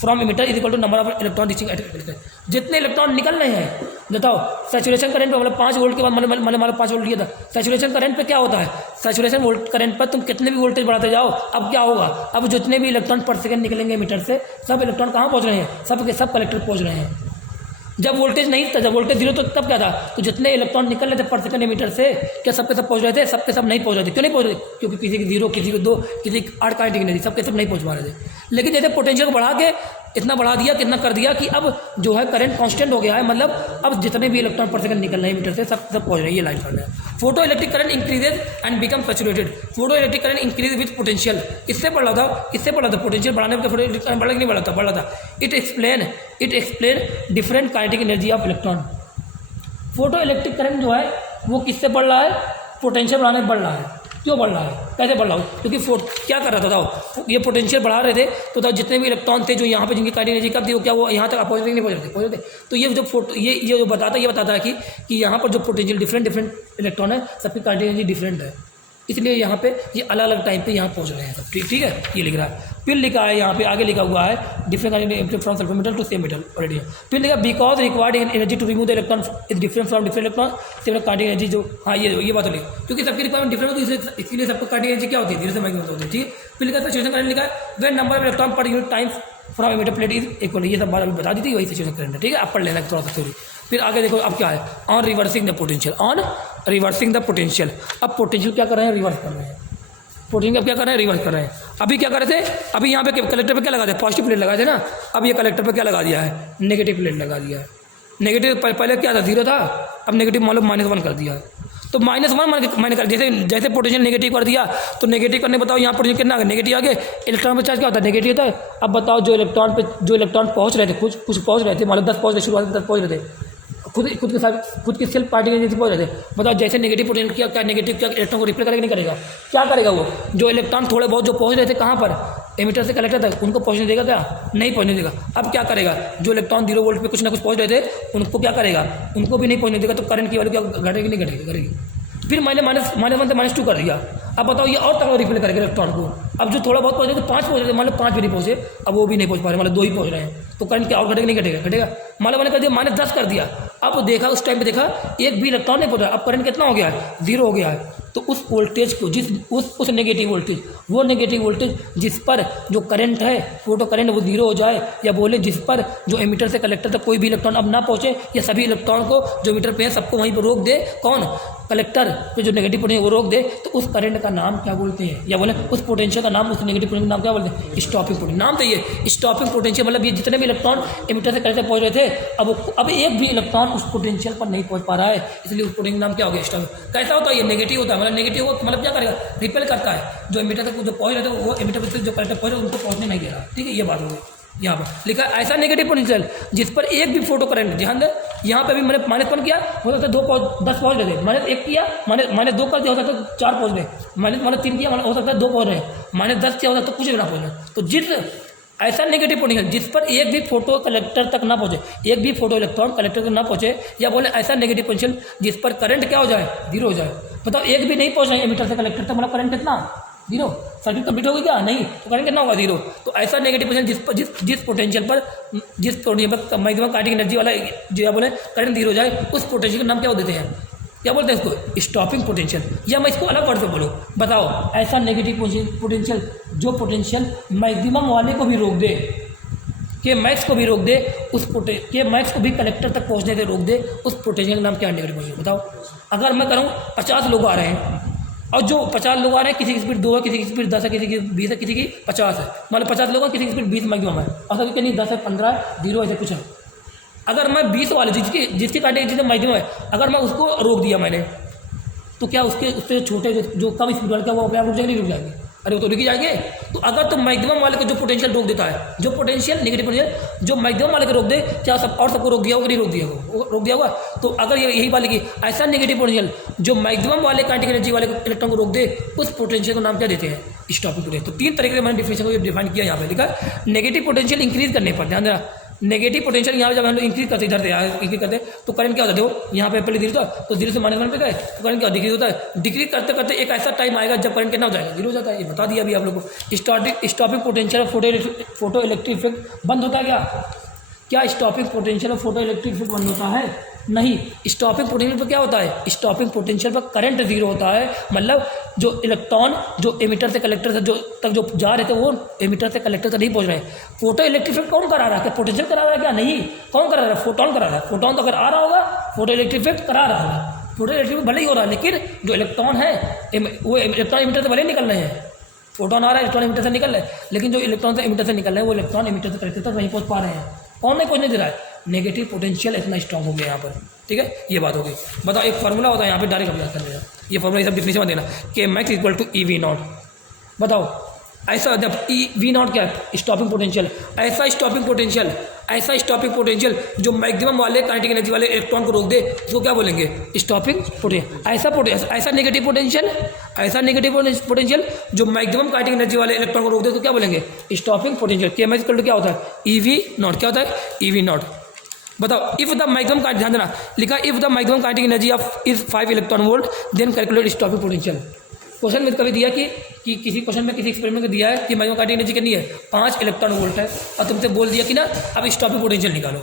from emitter is equal to number of electron reaching at. जितने इलेक्ट्रॉन निकल रहे हैं, बताओ सैचुरेशन करंट पे मतलब 5 वोल्ट के बाद मतलब 5 वोल्ट किया था, सैचुरेशन करंट पे क्या होता है, सैचुरेशन वोल्ट करंट पर तुम कितने भी वोल्टेज बढ़ाते जाओ अब क्या होगा, अब जितने भी इलेक्ट्रॉन पर सेकंड निकलेंगे मीटर से सब इलेक्ट्रॉन कहाँ पहुँच रहे हैं, सब के सब कलेक्टर पहुँच रहे हैं। जब वोल्टेज नहीं था, जब वोल्टेज 0 तो तब क्या था, तो जितने इलेक्ट्रॉन निकल रहे थे पर सेकंड मीटर से क्या सबके सब पहुँच रहे थे, सबके सब नहीं पहुँच रहे थे। क्यों नहीं पहुँच रहे, क्योंकि किसी की 0, किसी को 2, किसी की 8 काइनेटिक एनर्जी, सबके सब नहीं पहुँच पा रहे थे। लेकिन जैसे पोटेंशियल को बढ़ा के इतना बढ़ा दिया, कितना कर दिया कि अब जो है करंट कांस्टेंट हो गया है, मतलब अब जितने भी इलेक्ट्रॉन पर सेकंड निकल रहे हैं मीटर से सब पहुँच रहे हैं। ये लाइन करना है। Photo electric current increases and become saturated. Photo electric current increase with potential. इससे बढ़ रहा था पोटेंशियल बढ़ाने में फोटो इलेक्ट्रिक करंट बढ़ा कि नहीं बढ़ा था। It explain different kinetic energy of electron. Photo electric current जो है वो किससे बढ़ रहा है, पोटेंशियल बढ़ाने में बढ़ रहा है। क्यों बढ़ रहा है, कैसे बढ़ रहा है, क्योंकि क्या कर रहा था बताओ, ये पोटेंशियल बढ़ा रहे थे तो जितने भी इलेक्ट्रॉन थे जो यहाँ पे जिनकी काइनेटिक एनर्जी कब थी वो क्या वो यहाँ तक पहुँच नहीं पहुँच रहे थे। तो ये जो ये जो बताता है कि यहाँ पर जो पोटेंशियल डिफरेंट इलेक्ट्रॉन है सबकी काइनेटिक एनर्जी डिफरेंट है, इसलिए यहाँ पे ये अलग अलग टाइम पे यहाँ पहुँच रहे हैं सब। ठीक है, ये लिख रहा है। फिर लिखा है यहाँ पे आगे लिखा हुआ है different from sulphur metal to same metal already. फिर लिखा because required energy to remove the electron is different from different electron same kinetic energy जो हाँ ये बात होगी क्योंकि सबकी रिक्वायरमेंट डिफरेंट होती है, इसलिए सबको काइनेटिक एनर्जी क्या होती है, धीरे से महंगी होती है। ठीक है, फिर लिखा सैचुरेशन करंट लिखा है when number of electron per unit times from emitter plate is equal. ये सब बात अभी बता दी थी, वही सैचुरेशन करंट है। ठीक है, आप पढ़ लेना थोड़ा सा थ्योरी। फिर आगे देखो अब क्या है, on reversing the potential. On reversing the potential, अब पोटेंशियल क्या कर रहे हैं, रिवर्स कर रहे हैं। पोटेंशियल क्या कर रहे हैं, रिवर्स कर रहे हैं। अभी क्या कर रहे थे, अभी यहाँ पे कलेक्टर पे क्या लगा थे, पॉजिटिव प्लेट लगाए थे ना, अब ये कलेक्टर पे क्या लगा दिया है, नेगेटिव प्लेट लगा दिया है। नेगेटिव पहले क्या था, 0 था, अब नेगेटिव मान लो -1 कर दिया है। तो -1 मैंने कर जैसे पोटेंशियल नेगेटिव कर दिया तो नेगेटिव करने बताओ यहाँ पोटेंशियल कितना आ गया, नेगेटिव आ गया। इलेक्ट्रॉन पे चार्ज क्या होता है, नेगेटिव होता है। अब बताओ जो इलेक्ट्रॉन पहुँच रहे थे, कुछ पहुँच रहे थे, मान लो 10 पहुँच रहे, शुरुआत में 10 पहुँच रहे थे, खुद के सेल्फ पार्टिकल जैसे पहुँच रहे थे। बताओ जैसे नेगेटिव पोटेंशियल क्या नेगेटिव क्या इलेक्ट्रॉन को रिपेल करेगा नहीं करेगा, क्या करेगा वो, जो इलेक्ट्रॉन थोड़े बहुत जो पहुँच रहे थे कहाँ पर, एमिटर से कलेक्टर तक, उनको पहुँचने देगा क्या, नहीं पहुँचने देगा। अब क्या करेगा, जो इलेक्ट्रॉन 0 वोल्ट पे कुछ ना कुछ पहुँच रहे थे उनको क्या करेगा, उनको भी नहीं पहुँचने देगा। तो करंट की वैल्यू क्या घटेगी, नहीं घटेगी, करेगी। फिर -1 से -2 कर दिया। अब बताओ ये और तक रिपेल करेगा इलेक्ट्रॉन को। अब जो थोड़ा बहुत पहुँचे तो 5 पहुँच रहे थे, मान लो 5 भी नहीं पहुँचे, अब वो भी नहीं पहुँच पा रहे, मान लो 2 ही पहुँच रहे हैं, तो करंट क्या और घटेगा नहीं घटेगा, घटेगा। मान लो मैंने कर दिया -10 कर दिया, अब देखा उस टाइम पे देखा एक भी इलेक्ट्रॉन नहीं पहुंच रहा, अब करंट कितना हो गया है, 0 हो गया है। तो उस वोल्टेज को उस नेगेटिव वोल्टेज, वो नेगेटिव वोल्टेज जिस पर जो करंट है फोटो करंट वो 0 हो जाए, या बोले जिस पर जो एमिटर से कलेक्टर तक कोई भी इलेक्ट्रॉन अब ना पहुंचे, या सभी इलेक्ट्रॉन को जो एमिटर पे है सबको वहीं पर रोक दे, कौन, कलेक्टर पे जो नेगेटिव पोटेंशियल वो रोक दे, तो उस करंट का नाम क्या बोलते हैं, या बोले उस पोटेंशियल का नाम, उस नेगेटिव पोटेंशियल का नाम क्या बोलते हैं, स्टॉपिंग पोटेंशियल। नाम तो ये स्टॉपिंग पोटेंशियल, मतलब ये जितने भी इलेक्ट्रॉन एमिटर से कलेक्टर पहुंच रहे थे, अब एक भी इलेक्ट्रॉन उस पोटेंशियल पर नहीं पहुंच पा रहा है, इसलिए उस पोटेंशियल नाम क्या हो गया, स्टॉपिंग। कैसा होता है ये, नेगेटिव होता है, मतलब नेगेटिव हो मतलब क्या करेगा, रिपेल करता है, जो एमिटर तक जो पहुंच रहे थे वो एमिटर से जो कलेक्टर पहुंच रहे उनको पहुंचने नहीं दे रहा। ठीक है, ये बात हो गई। यहाँ पर लिखा ऐसा नेगेटिव पोटेंशियल जिस पर एक भी फोटो करंट, ध्यान दें यहाँ पे भी मैंने -1 किया, हो सकता है 10 पहुँच रहे थे, -1 किया, -2 कर दिया, हो सकता है 4 पहुँच रहे, -3 किया, हो सकता है 2 पहुँच रहे, -10 किया, हो सकता है कुछ भी ना पहुँच रहे। तो जिस ऐसा नेगेटिव पोटेंशियल जिस पर एक भी फोटो कलेक्टर तक ना पहुँचे, एक भी फोटो इलेक्ट्रॉन कलेक्टर तक ना पहुँचे, या बोले ऐसा नेगेटिव पोटेंशियल जिस पर करंट क्या हो जाए, 0 हो जाए। बताओ एक भी नहीं पहुँच रहे एमिटर से कलेक्टर तक, मतलब करंट कितना, 0, सर्किट कंप्लीट होगी क्या, नहीं, तो करंट कितना होगा, 0। तो ऐसा नेगेटिव पोटेंशियल जिस पोटेंशियल पर मैक्सिमम काइनेटिक एनर्जी वाला जो बोले करंट 0 हो जाए, उस पोटेंशियल का नाम क्या देते हैं, क्या बोलते हैं इसको, स्टॉपिंग पोटेंशियल। या मैं इसको अलग वर्ड से बोलूँ, बताओ ऐसा नेगेटिव पोटेंशियल जो पोटेंशियल मैक्सिमम वाले को भी रोक दे, के मैक्स को भी रोक दे, के मैक्स को भी कलेक्टर तक पहुंचने से रोक दे, उस पोटेंशियल का नाम क्या है, नेगेटिव पोटेंशियल। बताओ अगर मैं करूँ 50 लोग आ रहे हैं, और जो 50 लोग आ रहे हैं, किसी की स्पीड 2 है, किसी की स्पीड 10 है, किसी की 20 है, किसी की 50 है, मतलब 50 लोग हैं, किसी की स्पीड 20 मैक्सिमम है, और सभी के नहीं 10 है, 15 है, 0 ऐसे कुछ है। अगर मैं 20 वाले जिसकी काटेगी जिसमें मैक्सिमम है, अगर मैं उसको रोक दिया मैंने, तो क्या उससे छोटे जो कम स्पीड वाले क्या वो अपने आप रुक जाएंगे, नहीं रुक जाएंगे, अरे वो तो रुक ही जाएंगे। तो अगर तो मैक्सिमम वाले को जो पोटेंशियल रोक देता है, जो पोटेंशियल नेगेटिव पोटेंशियल जो मैक्सिमम वाले को रोक दे, क्या सबको रोक दिया होगा, नहीं रोक दिया होगा, रोक दिया होगा। तो अगर यही बात की ऐसा नेगेटिव पोटेंशियल जो मैक्सिमम वाले काइनेटिक एनर्जी वाले इलेक्ट्रॉन को रोक दे, उस पोटेंशियल को नाम क्या देते हैं, स्टॉपिंग पोटेंशियल। तो 3 तरीके से मैंने डिफिनेशन को डिफाइन किया, यहाँ पे लिखा नेगेटिव पोटेंशियल इंक्रीज करने पर, ध्यान देना, नेगेटिव पोटेंशियल यहाँ जब हम लोग इंक्रीज करते इधर से इंक्रीज करते तो करंट क्या होता है, देखो यहाँ पे पहले 0 था, तो 0 से -1 पे गए तो करंट क्या डिक्रीज होता है, डिक्रीज करते करते एक ऐसा टाइम आएगा जब करंट कितना हो जाएगा, 0 हो जाता है। ये बता दिया अभी आप लोग को। Stopping potential photo electric effect बंद होता है क्या स्टॉपिंग पोटेंशियल और फोटो इलेक्ट्रिक इफेक्ट बंद होता है, नहीं। स्टॉपिंग पोटेंशियल पर क्या होता है, स्टॉपिंग पोटेंशियल पर करंट 0 होता है, मतलब जो इलेक्ट्रॉन जो एमिटर से कलेक्टर से जो जा रहे थे वो एमिटर से कलेक्टर तक नहीं पहुंच रहे। फोटो इलेक्ट्रिक इफेक्ट कौन करा रहा है, क्या पोटेंशियल करा रहा है, क्या नहीं, कौन करा रहा है, फोटोन करा रहा है। फोटोन तो अगर आ रहा होगा, फोटो इलेक्ट्रिक इफेक्ट करा रहा होगा, फोटो इलेक्ट्रिक भले ही हो रहा है, लेकिन जो इलेक्ट्रॉन है वो इलेक्ट्रॉन एमिटर से भले निकल रहे हैं, फोटोन आ रहा है इलेक्ट्रॉन एमिटर से निकल रहे हैं, लेकिन जो इलेक्ट्रॉन से एमिटर से निकल रहे हैं वो इलेक्ट्रॉन एमिटर से कलेक्टर तक नहीं पहुंच पा रहे हैं। कौन नहीं पहुंचने दे रहा है, नेगेटिव पोटेंशियल इतना स्ट्रॉन्ग हो गया यहाँ पर। ठीक है, ये बात हो गई। बताओ एक फार्मूला होता है यहाँ पे, डायरेक्ट अभ्यास कर लेना, ये फार्मूला सब डिफिनेशन में देना, के मैक्स इक्वल टू EV0। बताओ ऐसा जब EV0 क्या है, स्टॉपिंग पोटेंशियल, ऐसा स्टॉपिंग पोटेंशियल जो मैक्सिमम वाले काइनेटिक एनर्जी वाले इलेक्ट्रॉन को रोक दे, उसको क्या बोलेंगे, स्टॉपिंग पोटेंशियल। ऐसा नेगेटिव पोटेंशियल जो मैक्सिमम काइनेटिक एनर्जी वाले इलेक्ट्रॉन को रोक दे, तो क्या बोलेंगे, स्टॉपिंग पोटेंशियल। के मैक्स इक्वल टू क्या होता है, EV0। क्या होता है, EV0। बताओ इफ द मैक्सिमम, ध्यान देना, लिखा if the maximum kinetic energy of is 5 electron volt then calculate stopping potential. Question में कभी दिया कि किसी क्वेश्चन में किसी एक्सपेरिमेंट में दिया है कि मैक्सिमम काइनेटिक एनर्जी कितनी है, 5 इलेक्ट्रॉन वोल्ट है, और तुमसे बोल दिया कि ना अब स्टॉपिंग पोटेंशियल निकालो,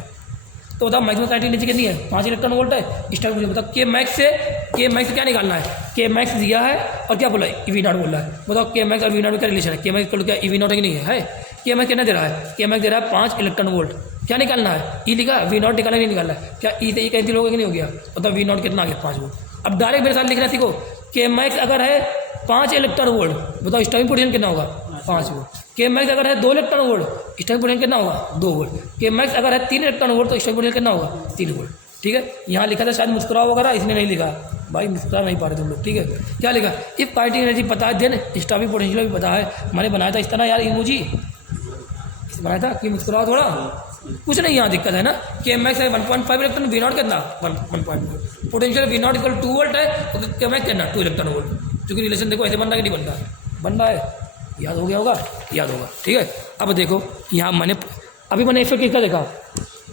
तो बताओ मैक्सिमम काइनेटिक एनर्जी कितनी है, 5 इलेक्ट्रॉन वोल्ट है, स्टॉपिंग पोटेंशियल। बताओ के मैक्स से क्या निकालना है, के मैक्स दिया है और क्या बोला है, EV0 बोला है। बताओ के मैक्स और V0 में क्या रिलेशन है, के मैक्स को क्या EV0 है कि नहीं है, के मैक्स कितना दे रहा है, के मैक्स दे रहा है 5 इलेक्ट्रॉन वोल्ट। क्या निकालना है, ई लिखा, V0 निकालना नहीं निकालना है, क्या ई से ई कैंसिल हो गया कि नहीं हो गया, बताओ V0 कितना आ गया, 5 वोल्ट। अब डायरेक्ट मेरे साथ लिखना सीखो, के मैक्स अगर है 5 इलेक्ट्रॉन वोल्ट, बताओ स्टॉपिंग पोटेंशियल कितना होगा, 5 वोल्ट। के मैक्स अगर है 2 इलेक्ट्रॉन वोल्ट, स्टॉपिंग पोटेंशियल कितना होगा, 2 वोल्ट। के मैक्स अगर है 3 इलेक्ट्रॉन वोल्ट, तो स्टॉपिंग पोटेंशियल कितना होगा, 3 वोल्ट। ठीक है, यहाँ लिखा था शायद मुस्कुराओ वगैरह, इसने नहीं लिखा भाई, मुस्कुरा नहीं पा रहे तुम लोग। ठीक है, क्या लिखा, इफ काइनेटिक एनर्जी पता है देन स्टॉपिंग पोटेंशियल भी पता है। मैंने बनाया था इस तरह यार, इमोजी बनाया था कि मुस्कुराओ थोड़ा, कुछ नहीं यहाँ दिक्कत है ना। के मैक्स है 1.5 इलेक्ट्रॉन, V0 कितना 1.5 पोटेंशियल, V0 इक्वल 2 वोल्ट है, तो के मैक्स कितना 2 इलेक्ट्रॉन वोल्ट। क्योंकि रिलेशन देखो ऐसे बन रहा है कि नहीं बन रहा है, याद हो गया होगा, याद होगा। ठीक है, अब देखो यहाँ मैंने इफेक्ट किसका देखा,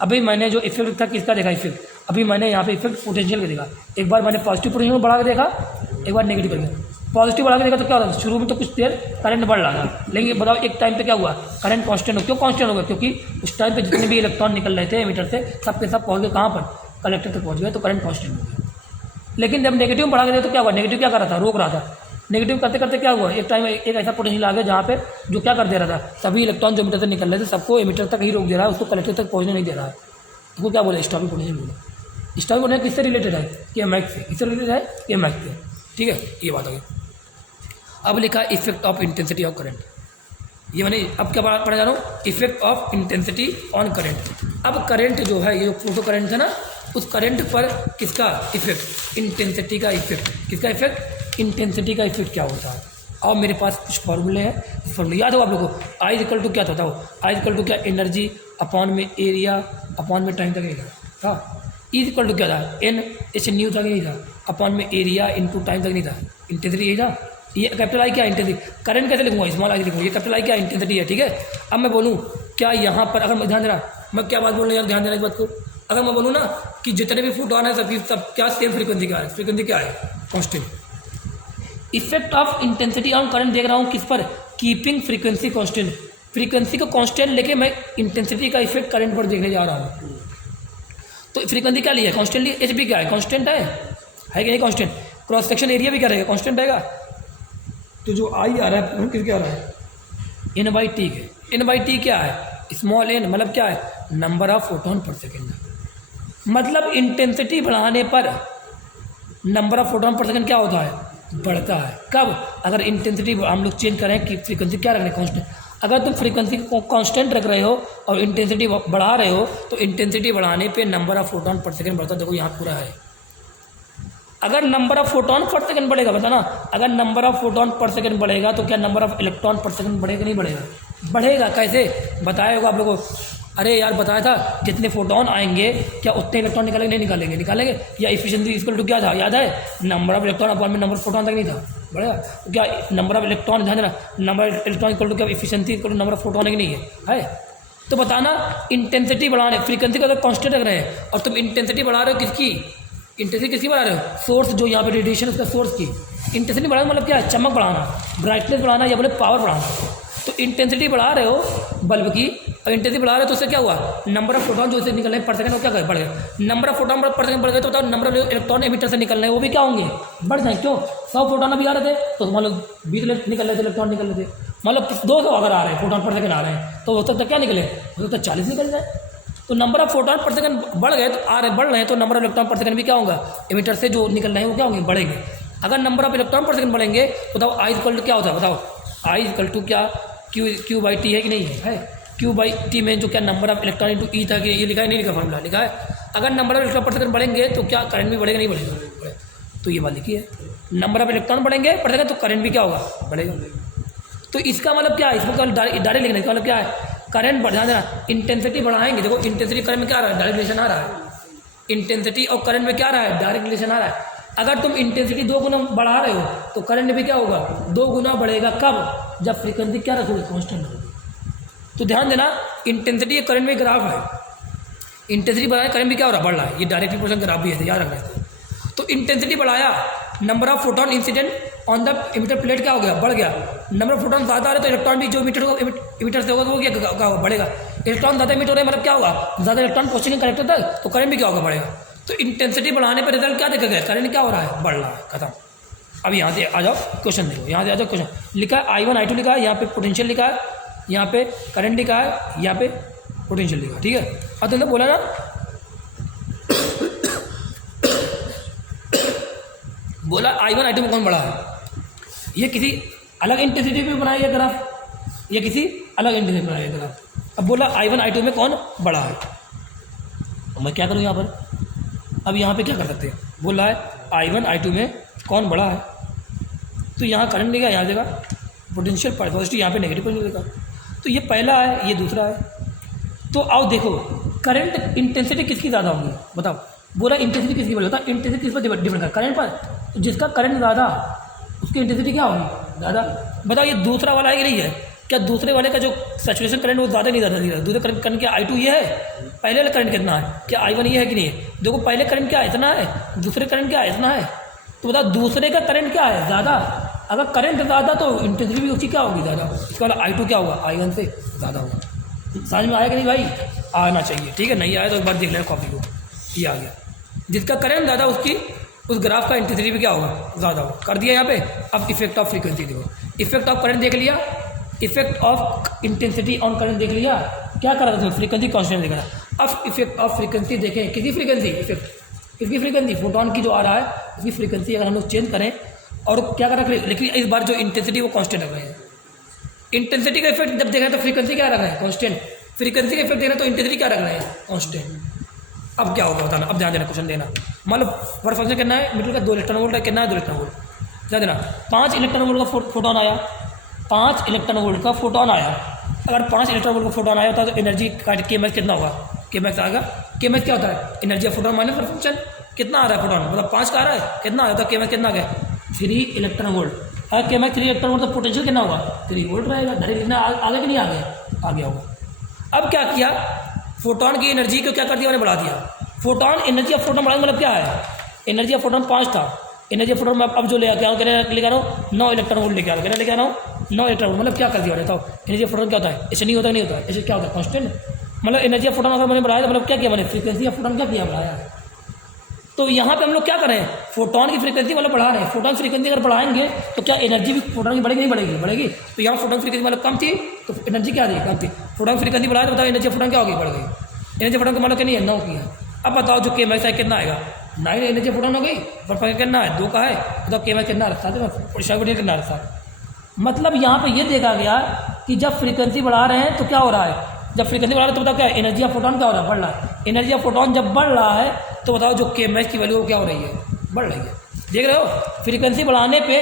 अभी मैंने जो इफेक्ट था किसका देखा, इफेक्ट अभी मैंने यहाँ पे इफेक्ट पोटेंशियल का देखा। एक बार मैंने पॉजिटिव पोटेंशियल बढ़ा के देखा, एक बार नेगेटिव करके। पॉजिटिव बढ़ा के देखा तो क्या होता है, शुरू में तो कुछ देर करंट बढ़ रहा था, लेकिन बताओ एक टाइम पे क्या हुआ, करंट कांस्टेंट हो। क्यों कांस्टेंट हो गया, क्योंकि उस टाइम पे जितने भी इलेक्ट्रॉन निकल रहे थे एमिटर से, सब के सब पहुँच गए कहाँ पर, कलेक्टर तक पहुँच गया तो करंट कांस्टेंट हो गया। लेकिन जब नेगेटिव में बढ़ा गया तो क्या हुआ, नेगेटिव क्या कर रहा था, रोक रहा था। नेगेटिव करते करते क्या हुआ, एक टाइम एक ऐसा पोटेंशियल आ गया जहाँ पे जो क्या कर दे रहा था, सभी इलेक्ट्रॉन जो मीटर से निकल रहे थे सबको एमिटर तक ही रोक दे रहा है, उसको कलेक्टर तक पहुँचने नहीं दे रहा है। उसको क्या बोले, स्टॉपिंग पोटेंशियल बोले। स्टॉपिंग पोटेंशियल किससे रिलेटेड है, EMF से। किससे रिलेटेड है, EMF से। ठीक है, ये बात हो गई। अब लिखा effect of intensity of current. ये मैंने अब क्या पढ़ा जा रहा हूँ, effect of intensity on current. अब करंट जो है, ये फोटो करंट है ना, उस करंट पर किसका इफेक्ट, इंटेंसिटी का इफेक्ट। किसका इफेक्ट, इंटेंसिटी का इफेक्ट क्या होता है। और मेरे पास कुछ फॉर्मूले हैं, फॉर्मूले याद हो आप लोगों को। आई इक्वल टू क्या था, आई इक्वल टू क्या, एनर्जी अपॉन में एरिया अपॉन में टाइम तक नहीं था। ई इक्वल टू क्या था, एन एच न्यू तक नहीं था, अपॉन में एरिया इंटू टाइम तक नहीं था। इंटेंसिटी यही था। ये कैपिटल आई क्या, इंटेंसिटी। करंट कैसे लिखूंगा, स्मॉल आई लिखूंगा। ये कैपिटल आई क्या, इंटेंसिटी है। ठीक है, अब मैं बोलूँ क्या यहाँ पर, अगर मैं ध्यान देना, मैं क्या बात बोल रहा हूँ यार, ध्यान देना इस बात को। अगर मैं बोलूँ ना कि जितने भी फोटॉन है सब क्या सेम फ्रीक्वेंसी का है, फ्रीक्वेंसी क्या है, constant. Effect of intensity on current देख रहा हूँ किस पर, कीपिंग फ्रीक्वेंसी कांस्टेंट। फ्रीक्वेंसी को कांस्टेंट लेके मैं इंटेंसिटी का इफेक्ट करंट पर देखने जा रहा हूँ। तो फ्रीक्वेंसी क्या ली है, कांस्टेंट ली। एच भी क्या है, कांस्टेंट है कि नहीं, कांस्टेंट। क्रॉस सेक्शन एरिया भी क्या रहेगा, कांस्टेंट रहेगा। तो जो आई आ रहा है किस क्या आ रहा है, N/T है। N/T क्या है, स्मॉल n, मतलब क्या है, नंबर ऑफ फोटोन पर सेकेंड। मतलब इंटेंसिटी बढ़ाने पर नंबर ऑफ फोटोन पर सेकेंड क्या होता है, बढ़ता है। कब, अगर इंटेंसिटी हम लोग चेंज करें कि फ्रीक्वेंसी क्या रख रहे हैं, कांस्टेंट। अगर तुम फ्रीक्वेंसी को कांस्टेंट रख रहे हो और इंटेंसिटी बढ़ा रहे हो तो इंटेंसिटी बढ़ाने पे नंबर ऑफ फोटोन पर सेकेंड बढ़ता है। देखो यहाँ पूरा है। अगर नंबर ऑफ फोटोन पर सेकंड बढ़ेगा, बताना, अगर नंबर ऑफ फोटोन पर सेकंड बढ़ेगा तो क्या नंबर ऑफ इलेक्ट्रॉन पर सेकंड बढ़ेगा, नहीं बढ़ेगा, बढ़ेगा। कैसे बताया होगा आप लोगों को, अरे यार बताया था, जितने फोटोन आएंगे क्या उतने इलेक्ट्रॉन निकालेंगे, नहीं निकालेंगे, निकालेंगे। या इफिशिएंसी इक्वल टू क्या था, याद है, नंबर ऑफ इलेक्ट्रॉन अपॉन में नंबर ऑफ फोटोन तक नहीं था, बढ़ेगा। तो क्या नंबर ऑफ इलेक्ट्रॉन, ध्यान देना, number of electron equal to क्या, efficiency equal to number of photon, नहीं है। तो बताना, इंटेंसिटी बढ़ा रहे, फ्रीक्वेंसी का तो कांस्टेंट रख रहे हैं और तुम इंटेंसिटी बढ़ा रहे हो किसकी, इंटेंसिटी किसकी बढ़ा रहे हो, सोर्स जो यहाँ पे रेडिएशन उसका सोर्स की। इंटेंसिटी बढ़ाना मतलब क्या है, चमक बढ़ाना, ब्राइटनेस बढ़ाना या बोले पावर बढ़ाना। तो इंटेंसिटी बढ़ा रहे हो बल्ब की और इंटेंसिटी बढ़ा रहे हो तो उससे क्या हुआ, नंबर ऑफ फोटोन जो इसे निकल रहे हैं पर सेकंड वो क्या बढ़ गया। नंबर ऑफ फोटोन पर सेकंड बढ़ गए तो बताओ नंबर ऑफ इलेक्ट्रॉन एमिटर से निकल रहे हैं वो भी क्या होंगे, बढ़ जाए। क्यों, 100 फोटोन अभी आ रहे थे तो मान लो 20 निकल रहे थे, इलेक्ट्रॉन निकल रहे थे, मतलब 200 अगर आ रहे हैं फोटोन पर सेकंड आ रहे हैं तो हो सकता है क्या निकले, हो सकता है 40 निकल जाए। तो नंबर ऑफ फोटोन पर सेकंड बढ़ गए तो बढ़ रहे हैं तो नंबर ऑफ इलेक्ट्रॉन पर सेकंड भी क्या होगा, एमिटर से जो निकल रहे हैं वो क्या होंगे, बढ़ेंगे। अगर नंबर ऑफ इलेक्ट्रॉन पर सेकंड बढ़ेंगे तो बताओ आई इक्वल टू क्या होता है, बताओ आई इक्वल टू क्या, क्यू बाई टी है कि नहीं है, क्यू बाई टी में जो क्या नंबर ऑफ इलेक्ट्रॉन इंटू ई था कि ये लिखा है, नहीं लिखा, फॉर्मूला लिखा है। अगर नंबर ऑफ इलेक्ट्रॉन पर सेकंड बढ़ेंगे तो क्या करंट भी बढ़ेगा, नहीं बढ़ेगा, तो ये बात लिखी है, नंबर ऑफ इलेक्ट्रॉन बढ़ेंगे बढ़ेगा तो करंट भी क्या होगा, बढ़ेगा। तो इसका मतलब क्या है, इसको डायरेक्ट लिखना, इसका मतलब क्या है, करंट बढ़ा देना, इंटेंसिटी बढ़ाएंगे। देखो इंटेंसिटी करंट में क्या आ रहा है, डायरेक्ट रिलेशन आ रहा है, इंटेंसिटी और करंट में क्या आ रहा है, डायरेक्ट रिलेशन आ रहा है। अगर तुम इंटेंसिटी 2 गुना बढ़ा रहे हो तो करंट भी क्या होगा, 2 गुना बढ़ेगा। कब, जब फ्रीक्वेंसी क्या रखोगे, कांस्टेंट रखोगे। तो ध्यान देना, इंटेंसिटी और करंट में ग्राफ है, इंटेंसिटी बढ़ाया करंट भी क्या हो रहा है, बढ़ रहा है, ये डायरेक्ट प्रोपोर्शन ग्राफ भी है, याद रखना है। तो इंटेंसिटी बढ़ाया, number of photon incident on the emitter plate क्या हो गया, बढ़ गया। नंबर ऑफ फोटोन ज़्यादा आ रहे तो इलेक्ट्रॉन भी जो इमिटर से होगा वो क्या होगा, बढ़ेगा। इलेक्ट्रॉन ज़्यादा इमिट हो रहे मतलब क्या होगा, ज़्यादा इलेक्ट्रॉन पहुँचेंगे कलेक्टर तक तो करंट भी क्या होगा, बढ़ेगा। तो इंटेंसिटी बढ़ाने पर रिजल्ट क्या देखा गया, करंट क्या हो रहा है, बढ़ रहा है, खत्म। अब यहाँ से आ जाओ क्वेश्चन देखो, यहाँ से आ जाओ क्वेश्चन लिखा है I1 I2 लिखा है, यहाँ पे पोटेंशियल लिखा है, यहाँ पे करंट लिखा है, यहाँ पे पोटेंशियल लिखा है, ठीक है। अब तुमने बोला ना बोला I1 I2 में कौन बड़ा है, ये किसी अलग इंटेंसिटी पे बनाया गया ग्राफ, ये किसी अलग इंटेंसिटी पे बनाया गया ग्राफ। अब बोला I1 I2 में कौन बड़ा है, तो मैं क्या करूँ यहाँ पर, अब यहाँ पे क्या कर सकते हैं, बोला है I1 I2 में कौन बड़ा है, तो यहाँ करंट लिखा, यहाँ देगा पोटेंशियल पॉजिटिव, यहाँ पे नेगेटिव पोटेंशियल लिखा, तो ये पहला है ये दूसरा है। तो आओ देखो करंट इंटेंसिटी किसकी ज़्यादा होगी, बताओ, बोला इंटेंसिटी किसकी बड़ी, बताओ इंटेंसिटी किस पर डिपेंड कर, करंट पर। तो जिसका करंट ज़्यादा उसकी इंटेंसिटी क्या होगी, ज़्यादा। बताओ ये दूसरा वाला है कि नहीं है, क्या दूसरे वाले का जो सैचुरेशन करंट वो ज़्यादा नहीं ज़्यादा, दूसरे करंट क्या I2 ये है, पहले वाला करंट कितना है, क्या I1 ये है कि नहीं है। देखो पहले करंट क्या है, इतना है, दूसरे करंट क्या है, इतना है। तो बताओ दूसरे का करंट क्या है, ज़्यादा। अगर करंट ज़्यादा तो इंटेंसिटी भी उसकी क्या होगी, ज़्यादा। इसका वाला I2 क्या होगा, I1 से ज़्यादा होगा। समझ में आया कि नहीं भाई, आना चाहिए, ठीक है। नहीं आया तो एक बार देख लेना कॉपी को, ये आ गया। जिसका करंट ज़्यादा उसकी उस ग्राफ का इंटेंसिटी भी क्या होगा, ज़्यादा होगा। कर दिया यहाँ पे। अब इफेक्ट ऑफ फ्रीक्वेंसी देखो, इफेक्ट ऑफ करंट देख लिया, effect of intensity on current देख लिया, क्या कर रहा था, फ्रीक्वेंसी कांस्टेंट देख रहा। अब इफेक्ट ऑफ फ्रीक्वेंसी देखें, किसी फ्रीक्वेंसी इफेक्ट, किसकी फ्रीक्वेंसी, फोटोन की जो आ रहा है उसकी फ्रीक्वेंसी अगर हम लोग चेंज करें और क्या कर रहे हैं, लेकिन इस बार जो इंटेंसिटी वो कांस्टेंट रख रहे हैं। इंटेंसिटी का इफेक्ट जब देखा तो फ्रीक्वेंसी क्या रख रहे हैं, कांस्टेंट। फ्रीक्वेंसी का इफेक्ट देखना तो इंटेंसिटी क्या रख रहे हैं, कांस्टेंट। अब क्या होगा बताना, अब ध्यान देना, क्वेश्चन देना। मतलब पर फंक्शन कितना है, मीटर का 2 इलेक्ट्रॉन वोल्ट है, कितना है 2 इलेक्ट्रॉन वोल्ट। ध्यान देना, 5 इलेक्ट्रॉन वोल्ट का फोटोन आया, 5 इलेक्ट्रॉन वोल्ट का फोटोन आया। अगर 5 इलेक्ट्रॉन वोल्ट का फोटोन आया होता है तो एनर्जी का केएमएस कितना होगा, केएमएस आएगा। केएमएस क्या होता है, energy of photon minus function. कितना आ रहा है फोटोन, मतलब 5 का आ रहा है, कितना आ रहा है, केएमएस कितना आ गया, 3 इलेक्ट्रॉन वोल्ट। अगर केएमएस 3 इलेक्ट्रॉन वोल्ट तो पोटेंशियल कितना होगा, 3 वोल्ट रहेगा। डायरेक्ट लिखना आगे कि नहीं आ गया, आ गया होगा। अब क्या किया, फोटोन की एनर्जी को क्या कर दिया, मैंने बढ़ा दिया। फोटोन एनर्जी ऑफ फोटोन बढ़ाने मतलब क्या है, एनर्जी ऑफ फोटोन 5 था, एनर्जी ऑफ फोटोन में अब जो ले आके लेके आ रहा हूँ 9 इलेक्ट्रॉन वोल्ट लेके आ रहा हूँ, लेके आ रहा हूँ 9 इलेक्ट्रॉन वोल्ट। मतलब क्या कर दिया बताओ, एनर्जी ऑफ फोटोन क्या होता है, ऐसे नहीं होता, नहीं होता है, ऐसे क्या होता है, कांस्टेंट। मतलब एनर्जी ऑफ फोटोन अगर मैंने बढ़ाया तो मतलब क्या किया मैंने, फ्रीक्वेंसी ऑफ फोटोन क्या किया, बढ़ाया। तो यहाँ पे हम लोग क्या कर रहे हैं, फोटोन की फ्रीक्वेंसी मतलब बढ़ा रहे हैं। फोटोन फ्रीक्वेंसी अगर बढ़ाएंगे तो क्या एनर्जी भी फोटोन की बढ़ेगी, नहीं बढ़ेगी, बढ़ेगी। तो यहाँ फोटोन फ्रीक्वेंसी मतलब कम थी तो एनर्जी क्या आ रही है, कम थी। फोटोन फ्रीक्वेंसी बढ़ाया तो बताओ एनर्जी फोटोन क्या होगी, बढ़ गई। एनर्जी फोटोन का मतलब क्या नहीं है, 9 की है। अब बताओ जो केएमएस है कितना आएगा, 9 एनर्जी फोटोन हो गई, पर कितना है, 2 का है। बताओ केएमएस कितना रखा था, कितना रखा। मतलब यहाँ पे ये देखा गया कि जब फ्रीक्वेंसी बढ़ा रहे हैं तो क्या हो रहा है, जब फ्रीक्वेंसी बढ़ा रहे हैं तो बताओ क्या, एनर्जी ऑफ फोटोन क्या हो रहा है, बढ़ रहा है। एनर्जी ऑफ फोटोन जब बढ़ रहा है तो बताओ जो केएमएस की वैल्यू क्या हो रही है, बढ़ रही है। देख रहे हो, फ्रीक्वेंसी बढ़ाने पे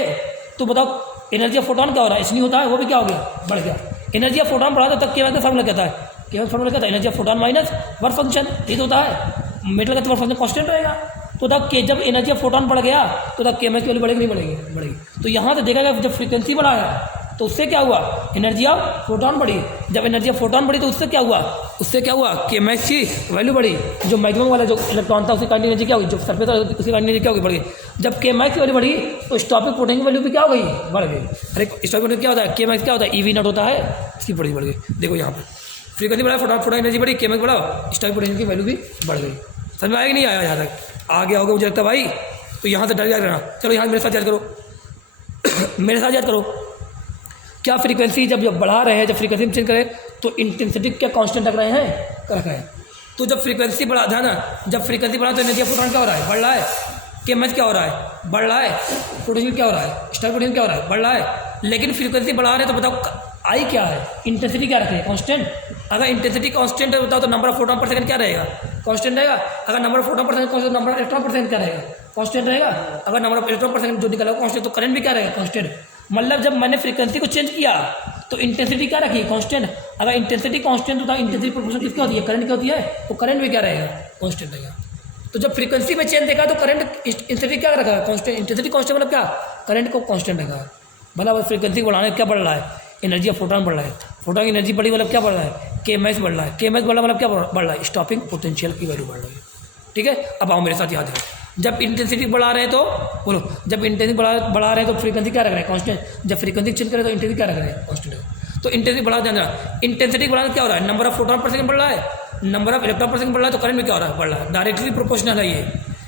तो बताओ एनर्जी ऑफ फोटोन क्या हो रहा है, इसलिए होता है, वो भी क्या हो गया, बढ़ गया। एनर्जी ऑफ फोटोन बढ़ा तो तब केएमएस का फॉर्मूला कहता है, केएमएस फॉर्मूला कहता है energy of photon minus work function, ये तो होता है। मेटल का तो वर्क फंक्शन कांस्टेंट रहेगा। तो तब के जब एनर्जी ऑफ फोटोन बढ़ गया तो तब केएमएस की वैल्यू बढ़ेगी, नहीं बढ़ेगी, बढ़ेगी। तो यहाँ से देखा गया जब फ्रीक्वेंसी बढ़ाया तो उससे क्या हुआ, एनर्जी ऑफ फोटोन बढ़ी। जब एनर्जी ऑफ फोटोन बढ़ी तो उससे क्या हुआ, केएमएस की वैल्यू बढ़ी। जो मैक्सिमम वाला जो इलेक्ट्रॉन था उसकी काइनेटिक एनर्जी क्या होगी, जो सरफेस था उसकी काइनेटिक एनर्जी क्या होगी, बढ़ गई। जब केएमएस की वैल्यू बढ़ी तो स्टॉपिक पोटेंशियल की वैल्यू भी क्या हो गई, बढ़ गई। अरे स्टॉपिक पोटेंशियल क्या होता है, केएमएस क्या होता है, ईवी नॉट होता है, इसकी बढ़ी, बढ़ गई। देखो यहाँ पर फ्रीक्वेंसी बढ़ा, फोटोन एनर्जी बढ़ी, केएमएस बढ़ा, स्टॉपिक पोटेंशियल की वैल्यू भी बढ़ गई। समझ में आया कि नहीं आया, यहाँ तक आ गया होगा मुझे लगता है भाई। तो यहाँ से डर याद करना। चलो यहाँ मेरे साथ याद करो मेरे साथ याद करो। क्या फ्रीक्वेंसी जब बढ़ा रहे हैं, जब फ्रीक्वेंसी चेंज करें तो इंटेंसिटी क्या कांस्टेंट रख रहे हैं, रख रहे हैं। तो जब फ्रीक्वेंसी बढ़ा था ना, जब फ्रीक्वेंसी बढ़ा तो एनर्जी ऑफ फोटोन क्या हो रहा है, बढ़ रहा है। केएमएस क्या हो रहा है, बढ़ रहा है। पोटेंशियल क्या हो रहा है, स्टॉपिक पोटेंशियल क्या हो रहा है, बढ़ रहा है। लेकिन फ्रीक्वेंसी बढ़ा रहे हैं तो बताओ आई क्या है, इंटेंसिटी क्या रखें, कांस्टेंट। अगर इंटेंसिटी कांस्टेंट है बताओ तो नंबर ऑफ फोटोन पर सेकंड क्या रहेगा, कांस्टेंट रहेगा। अगर नंबर ऑफ फोटोन पर second constant, number of electron पर सेकंड क्या रहेगा, कांस्टेंट रहेगा। अगर नंबर ऑफ इलेक्ट्रॉन पर सेकंड जो निकला कांस्टेंट तो करंट भी क्या रहेगा, कांस्टेंट। मतलब जब मैंने फ्रीक्वेंसी को चेंज किया तो इंटेंसिटी क्या रखी, कांस्टेंट। अगर इंटेंसिटी कांस्टेंट होता है, इंटेंसिटी प्रोपोर्शनल किसकी होती है, करंट की होती है, तो करंट भी क्या रहेगा, कांस्टेंट रहेगा। तो जब फ्रीक्वेंसी में चेंज देखा तो करंट इंटेंसिटी क्या रखा है, कांस्टेंट। इंटेंसिटी कांस्टेंट मतलब क्या, करंट को कांस्टेंट रखा है। मतलब फ्रीक्वेंसी बढ़ाने क्या बढ़ रहा है, एनर्जी ऑफ फोटोन बढ़ रहा है। फोटोन की एनर्जी बढ़ी मतलब क्या बढ़ रहा है, केएमएस बढ़ रहा है। केएमएस बढ़ रहा मतलब क्या बढ़ रहा है, स्टॉपिंग पोटेंशियल की वैल्यू बढ़ रही है। ठीक है, अब आओ मेरे साथ याद है। जब इंटेंसिटी बढ़ा रहे हैं तो बोलो, जब इंटेंसिटी बढ़ा रहे हैं तो फ्रीक्वेंसी क्या रख रहे हैं, कांस्टेंट। जब फ्रीक्वेंसी चेंज करें तो इंटेंसिटी क्या रख रहे हैं, कांस्टेंट। तो इंटेंसिटी बढ़ा जाना, इंटेंसिटी बढ़ाना क्या हो रहा है, नंबर ऑफ फोटोन पर सेकंड बढ़ रहा है, नंबर ऑफ इलेक्ट्रॉन पर सेकंड बढ़ रहा है। तो करंट में क्या हो रहा है, बढ़ रहा है। डायरेक्टली प्रोपोर्शनल है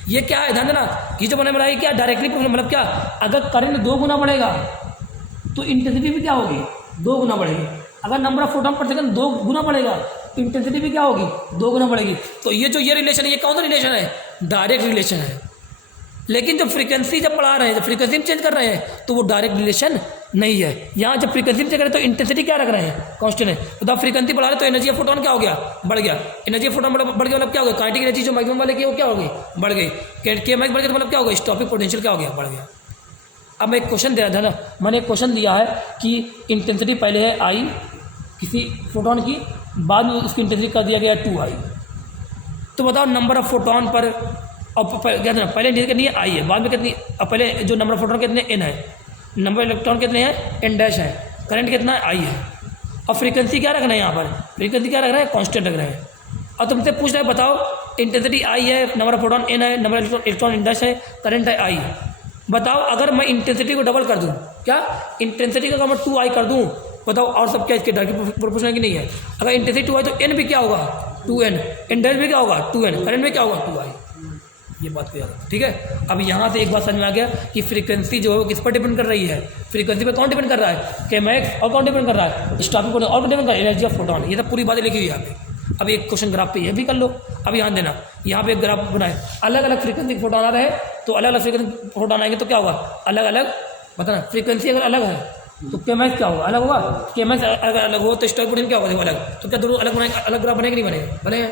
ये क्या है, ध्यान देना। ये जो मैंने बनाया क्या, डायरेक्टली प्रोपोर्शनल। मतलब क्या, अगर करंट 2 गुना बढ़ेगा तो इंटेंसिटी भी क्या होगी, 2 गुना बढ़ेगी। अगर नंबर ऑफ फोटोन पर सेकंड 2 गुना बढ़ेगा तो इंटेंसिटी भी क्या होगी, 2 गुना बढ़ेगी। तो ये जो ये रिलेशन है, ये कौन सा रिलेशन है, डायरेक्ट रिलेशन है। लेकिन जब फ्रीक्वेंसी जब बढ़ा रहे हैं, जब फ्रीक्वेंसी में चेंज कर रहे हैं तो वो डायरेक्ट रिलेशन नहीं है। यहाँ जब फ्रीक्वेंसी में चेंज करें तो इंटेंसिटी क्या रख रहे हैं, कांस्टेंट है। तो जब फ्रीक्वेंसी बढ़ा रहे तो एनर्जी ऑफ फोटोन क्या हो गया, बढ़ गया। एनर्जी ऑफ फोटोन बढ़ गया मतलब क्या हो गया, काइनेटिक एनर्जी जो मैक्सिमम वाले की वो क्या होगी, बढ़ गई। केएमएस बढ़ गया तो मतलब क्या हो गया, स्टॉपिक पोटेंशियल क्या हो गया, बढ़ गया। अब मैं एक क्वेश्चन दे रहा था ना, मैंने एक क्वेश्चन दिया है कि इंटेंसिटी पहले है आई किसी फोटोन की, बाद में उसकी इंटेंसिटी कर दिया गया 2i। तो बताओ नंबर ऑफ फोटोन पर, और क्या था, पहले इंटेंसिटी कितनी है, आई है, बाद में कितनी, अब पहले जो नंबर ऑफ फोटोन कितने, n है, नंबर इलेक्ट्रॉन कितने हैं, n डैश है, करंट कितना है, आई है। और फ्रीक्वेंसी क्या रख रहे हैं, यहाँ पर फ्रीक्वेंसी क्या रख रहे हैं, कांस्टेंट रख रहे हैं। और तुमसे पूछ रहे हैं बताओ इंटेंसिटी आई है, नंबर ऑफ फोटोन n है, नंबर इलेक्ट्रॉन n डैश है, करंट है आई। बताओ अगर मैं इंटेंसिटी को डबल कर दूँ, क्या इंटेंसिटी का अगर मैं 2i कर दूँ, बताओ और सब क्या इसके डायरेक्ट प्रोपोर्शनल की नहीं है। अगर इंटेंसिटी 2i तो n भी क्या होगा, 2n, n डैश भी क्या होगा, 2n, करंट में क्या होगा, 2i। ये बात को याद रखना, ठीक है। अब यहाँ से एक बात समझ में आ गया कि फ्रीक्वेंसी जो है वो किस पर डिपेंड कर रही है, फ्रीक्वेंसी पे कौन डिपेंड कर रहा है, केमेक्स, और कौन डिपेंड कर रहा है, स्टॉपिंग पॉइंट, और डिपेंड कर रहा है एनर्जी ऑफ फोटोन। ये सब पूरी बातें लिखी हुई है यहाँ पे। अब एक क्वेश्चन ग्राफ पे ये भी कर लो। अब यहाँ देना, यहाँ पे एक ग्राफ बनाए, अलग अलग फ्रीक्वेंसी फोटोन आ रहे हैं, तो अलग अलग फ्रीक्वेंसी फोटोन आएंगे तो क्या होगा, अलग अलग बताना। फ्रीक्वेंसी अगर अलग है तो केमेक्स क्या होगा, अलग होगा। केमेक्स अगर अलग हो तो स्टॉपिंग पॉइंट क्या होगा, देखो अलग। तो क्या दोनों अलग बनाएंगे, अलग ग्राफ बनेगा नहीं बनेगा, बनेगा।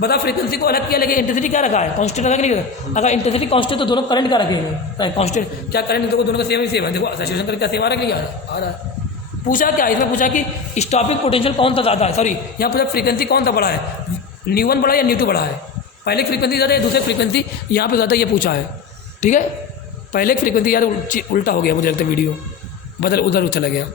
बताओ फ्रीक्वेंसी को अलग किया, लेकिन इंटेंसिटी क्या रखा है, कांस्टेंट रखा नहीं रखा। अगर इंटेंसिटी कांस्टेंट तो दोनों करंट क्या रखेंगे, कांस्टेंट। क्या करंट देखो दोनों का सेम ही सेम है, देखो सैचुरेशन करंट क्या सेम आ रहा है कि नहीं आ रहा है। पूछा क्या इसमें, पूछा कि स्टॉपिंग पोटेंशियल कौन सा ज़्यादा है, सॉरी यहाँ पूछा फ्रीक्वेंसी कौन सा बड़ा है, ν1 बड़ा है या ν2 बड़ा है। पहले फ्रीक्वेंसी ज़्यादा है, दूसरे फ्रीक्वेंसी यहाँ पे ज़्यादा, ये पूछा है, ठीक है। पहले फ्रीक्वेंसी यार उल्टा हो गया मुझे लगता है, वीडियो बदल उधर चला गया,